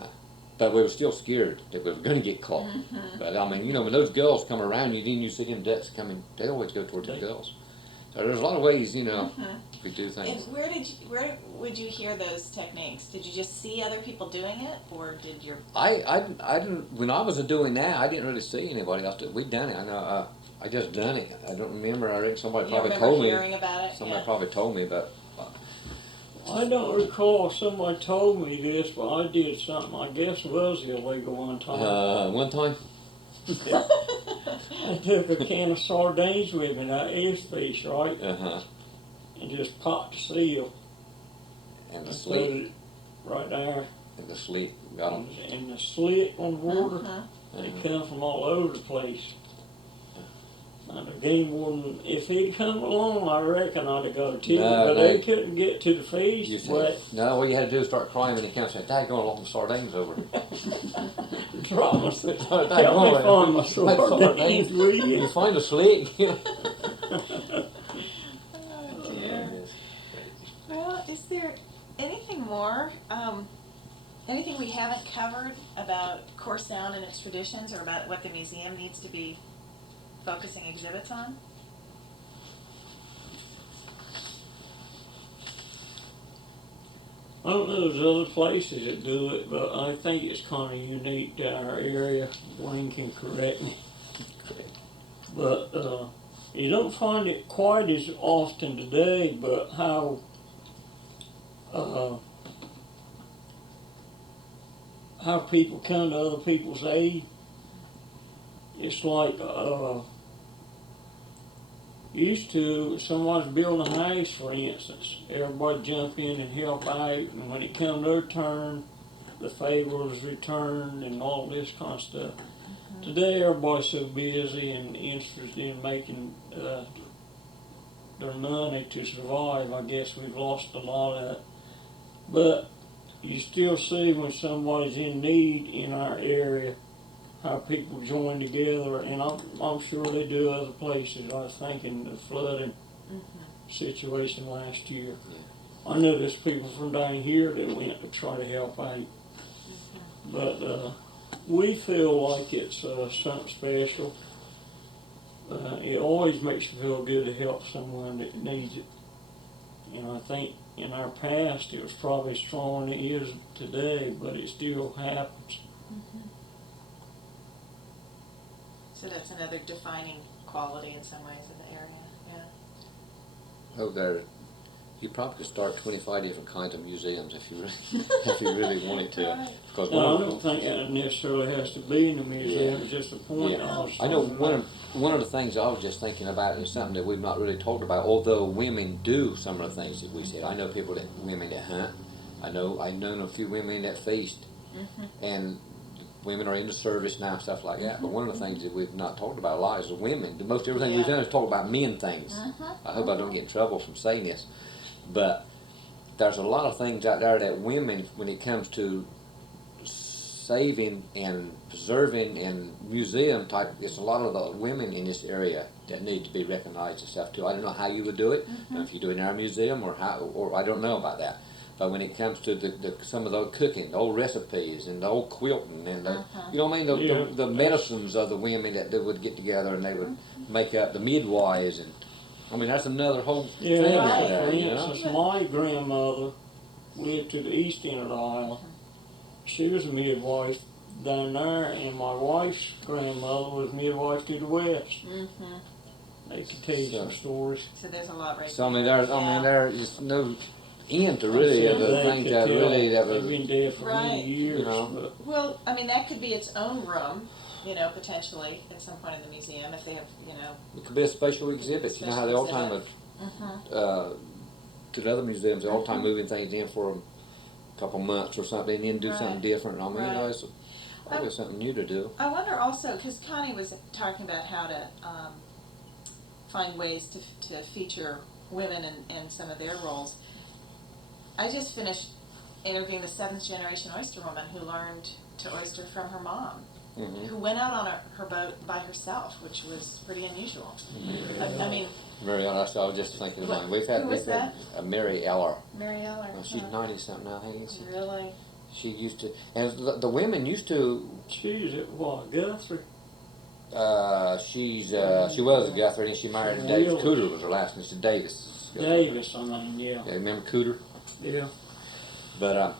but we were still scared that we were going to get caught. But I mean, when those gulls come around you, then you see them ducks coming. They always go toward the gulls. So there's a lot of ways, we do And things. where would you hear those techniques? Did you just see other people doing it, or did your I didn't. When I was doing that, I didn't really see anybody else. We'd done it. I know. I just done it. I don't remember. I reckon somebody you probably remember told me. hearing about it? Somebody Yeah. probably told me, but I don't recall if somebody told me this, but I did something I guess was illegal one time. one time. I took a can of sardines with me, that is fish, right? Uh-huh. And just popped the seal And the and sleep. floated it right there. And the sleep got 'em. And the slit on the water, Uh-huh. they come from all over the place. And the game warden, if he'd come along, I reckon I'd have got a ticket, No, but no. they couldn't get to the fish. You But said, no, all you had to do was start crying when he comes and said, "Dad, going along with sardines over." drop my help me Dad, find my sardines. sardines, will You you? find a slick. Oh dear. Well, is there anything more? Anything we haven't covered about Core Sound and its traditions, or about what the museum needs to be focusing exhibits on? I don't know, there's other places that do it, but I think it's kind of unique to our area. Wayne can correct me. But you don't find it quite as often today, but how people come to other people's aid. It's like used to, someone's building a house, for instance, everybody jump in and help out, and when it come their turn, the favor was returned and all this kind of stuff. Today, everybody's so busy and interested in making their money to survive. I guess we've lost a lot of it. But you still see when somebody's in need in our area, how people join together, and I'm sure they do other places. I was thinking the flooding situation last year. I know there's people from down here that went to try to help out. But we feel like it's something special. It always makes you feel good to help someone that needs it. And I think in our past it was probably stronger than it is today, but it still happens. So that's another defining quality in some ways in the area. Yeah. Oh, there. You probably could start 25 different kinds of museums if you really wanted to. Right. Because No, I don't think that necessarily has to be in the museum. It's just a point. Yeah. I was I know talking about. one of the things I was just thinking about is something that we've not really talked about. Although women do some of the things that we said. I know women that hunt. I know a few women that feast, and women are into service now and stuff like that. But one of the things that we've not talked about a lot is the women. Most everything we've Yeah. done is talk about men things. I hope I don't get in trouble from saying this, but there's a lot of things out there that women, when it comes to saving and preserving and museum type, it's a lot of the women in this area that need to be recognized and stuff too. I don't know how you would do it, if you do it in our museum or how, or I don't know about that. But when it comes to the some of the cooking, the old recipes and the old quilting and the, you know what I mean, Yeah. the medicines of the women that they would get together and they would make up the midwives and, I mean, that's another whole Yeah, thing Right. right there, for you know? instance, my grandmother lived to the east end of the island. She was a midwife down there, and my wife's grandmother was midwife to the west. They could tell you some So- stories. So there's a lot right So I there. mean, there's, I mean, there is no end to really of the They things could that tell really that they've was, been dead for Right. many years. You know. But Well, I mean, that could be its own room, you know, potentially at some point in the museum if they have, you know. it could be a special exhibit. You know how the old time, to the other museums, the old time moving things in for a couple months or something, and then do something Right. different. I mean, you know, Right. it's always something new to do. I wonder also, because Connie was talking about how to find ways to feature women in some of their roles. I just finished interviewing the 7th generation oyster woman who learned to oyster from her mom, Mhm. who went out on her boat by herself, which was pretty unusual. I mean, Mary Eller, I was just thinking of What- mine. We've had who was that? Mary Eller. Mary Eller. Well, she's huh? 90 something now, ain't she? Really? She used to, and the women used to. she was at what, Guthrie? She was a Guthrie, and she married She Davis. really- Cooter was her last name. It's Davis. Davis, I mean, yeah. Yeah, remember Cooter? Yeah. But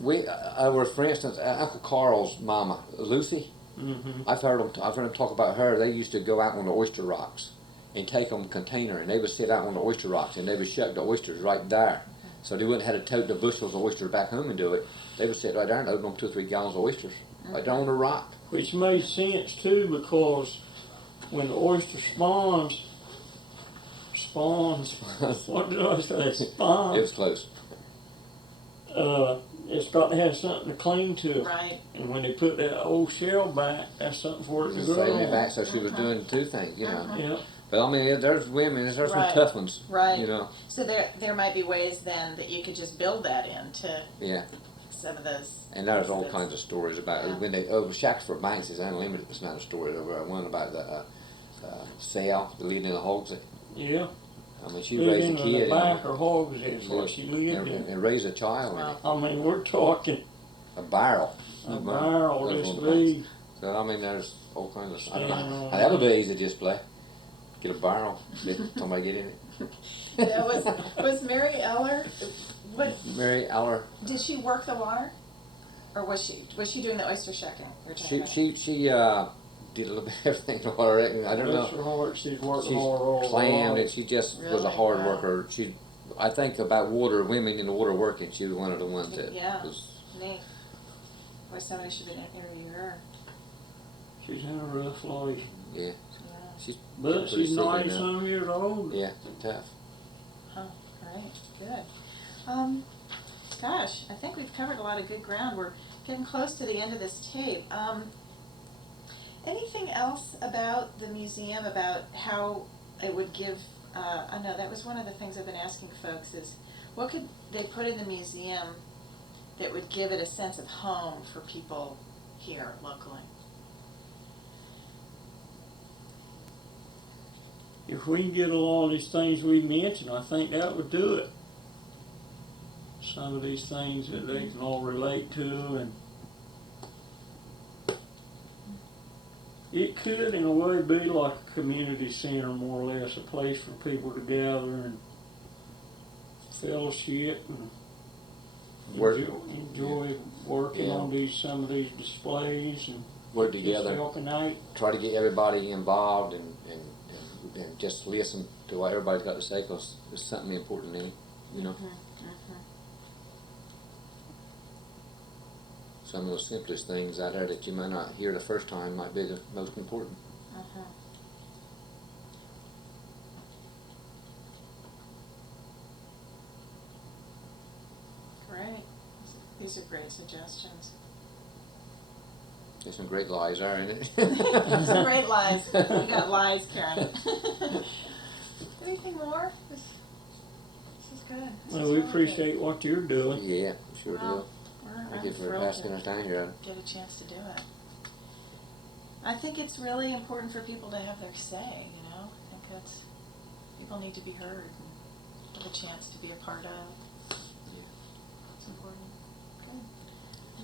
we were, for instance, Uncle Carl's mama, Lucy. Mm-hmm. I've heard them talk about her. They used to go out on the oyster rocks and take them a container, and they would sit out on the oyster rocks, and they would shuck the oysters right there. So they wouldn't have to tote the bushels of oysters back home and do it. They would sit right there and open them 2 or 3 gallons of oysters right there on the rock. Which made sense too, because when the oyster spawns, what did I say? It Spawns. was close. It's got to have something to cling to it. Right. And when they put that old shell back, that's something for it to grow Saving it on. back, so she was doing 2 things, you know. Yeah. But I mean, there's women, there's some Right. tough ones, Right. you know. So there might be ways then that you could just build that into Yeah. some of those. And there's all That's- kinds of stories about Yeah. when they Shackford Banks is unlimited. It's not a story. There was one about the Sal, the leading in the hogs. Yeah. I mean, she Lived raised a in the kid back or hogs, that's what she lived and, in. raised a child Wow. in I mean, we're talking a barrel. a of barrel, those this little things. big. So I mean, there's all kinds of. I don't Stand know. on That would be it. easy display. Get a barrel. Let somebody get in it. That was Mary Eller. What Mary Aller. did she work the water, or was she doing the oyster shucking? You're talking She did a little bit of everything. I reckon. I don't Bless know. her heart, she's worked She's hard all her clammed life. and she just was a Really? hard Wow. worker. I think about women in the water working, she was one of the ones that Yeah. was, Neat. Boy, somebody should interview her. She's in a rough life. yeah, Yeah. she's But pretty she's sickly 90 now. some years old. Yeah, tough. Huh. Great. Good. Gosh, I think we've covered a lot of good ground. We're getting close to the end of this tape. Anything else about the museum, about how it would give, I know that was one of the things I've been asking folks is, what could they put in the museum that would give it a sense of home for people here locally? If we can get a lot of these things we mentioned, I think that would do it. Some of these things that they can all relate to, and it could in a way be like a community center, more or less, a place for people to gather and fellowship and Work- enjoy working Yeah. on some of these displays and Work just together, helping out. try to get everybody involved and just listen to what everybody's got to say because there's something important in it, you know. Some of the simplest things out there that you might not hear the first time might be the most important. Great. these are great suggestions. There's some great lies there, isn't it? Some great lies. We got lies, Karen. Anything more? This is good. This Well, is we really appreciate what you're doing. Yeah, sure good. Well, do. I'm Thank you for thrilled asking to us down here. get a chance to do it. I think it's really important for people to have their say, you know? I think that's, people need to be heard and have a chance to be a part of. It's important. Good.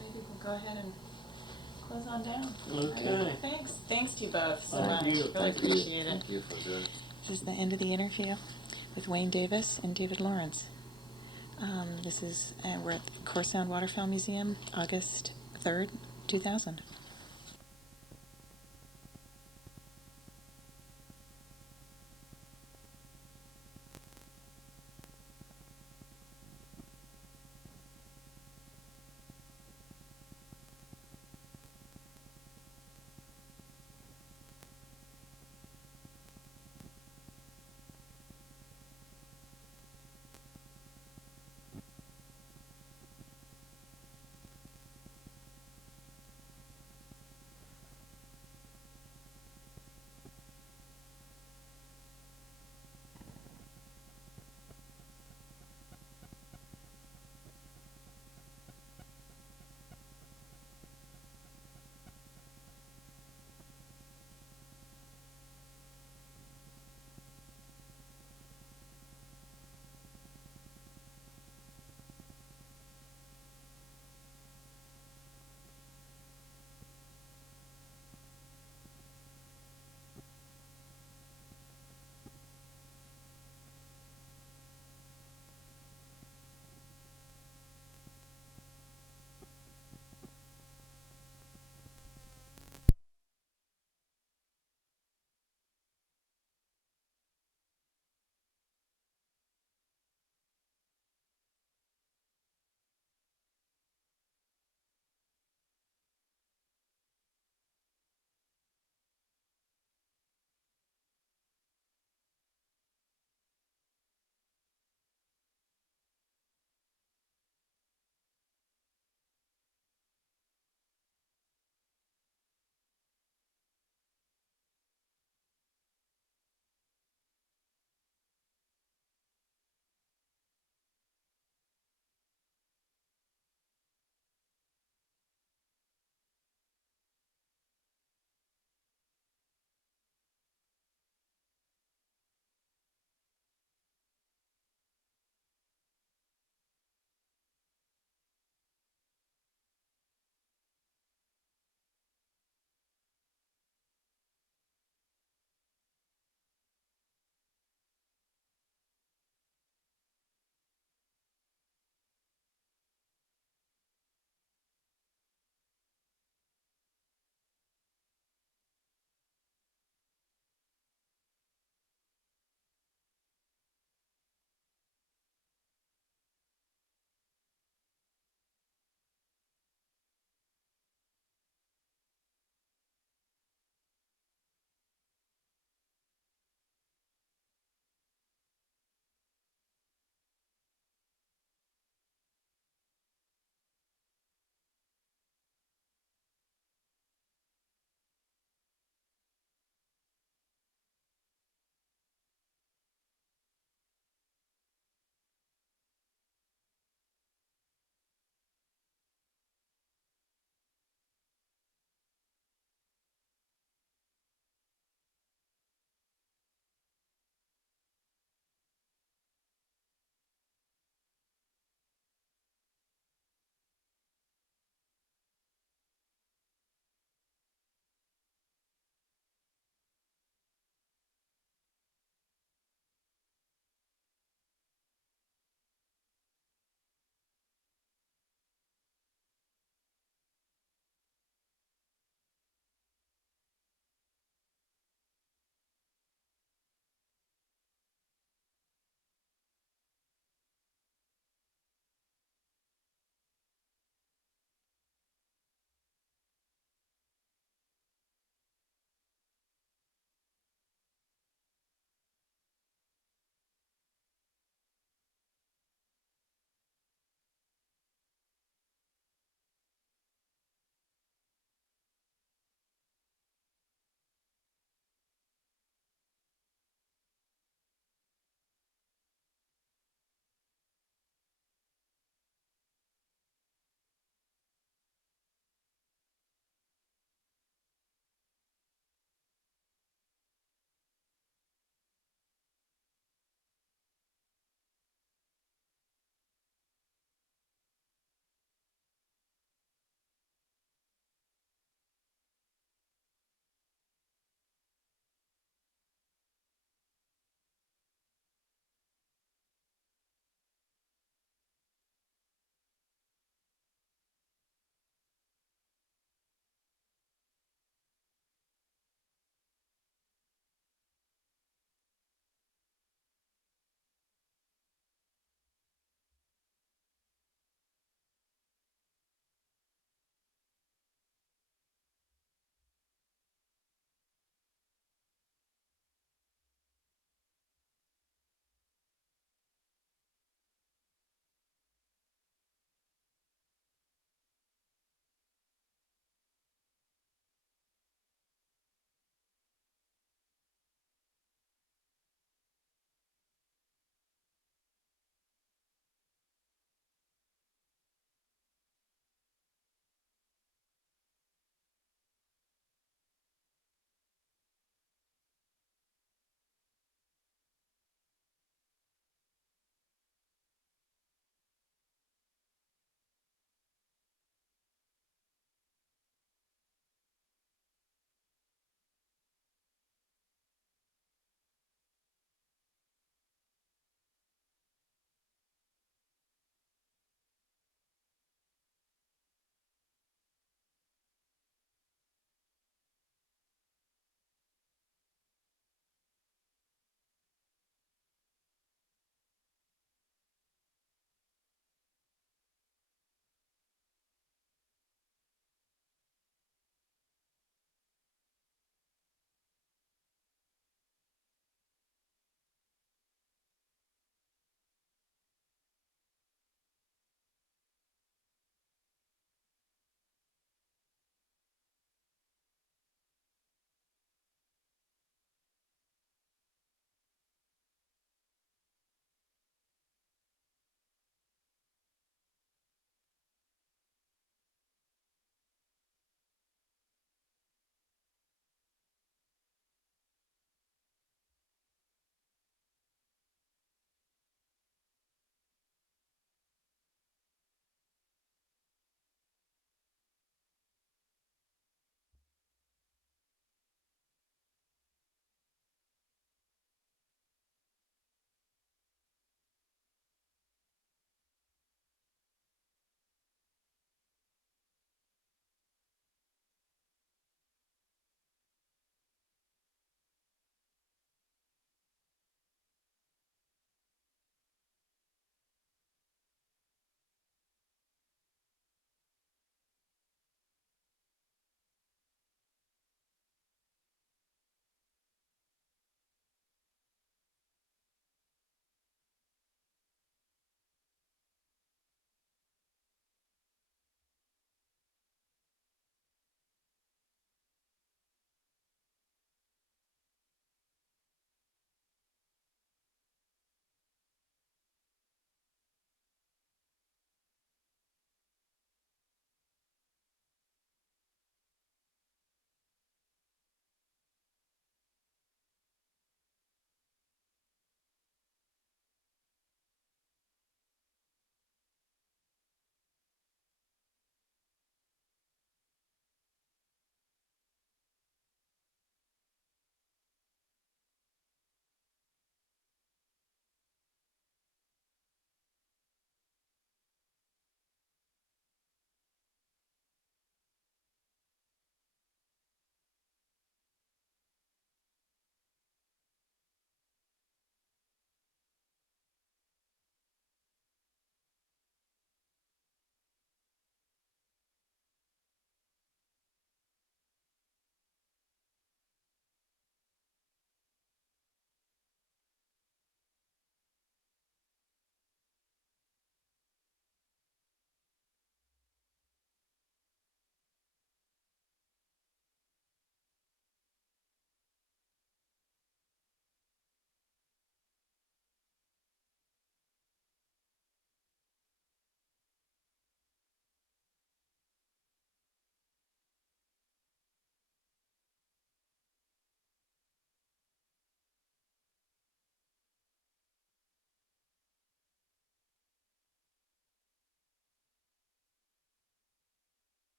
Maybe we'll go ahead and close on down. Okay. Thanks. Thanks to you both so Thank much. you. Really Thank you. appreciate it. Thank you for doing it. This is the end of the interview with Wayne Davis and David Lawrence. We're at the Core Sound Waterfowl Museum, August 3rd, 2000.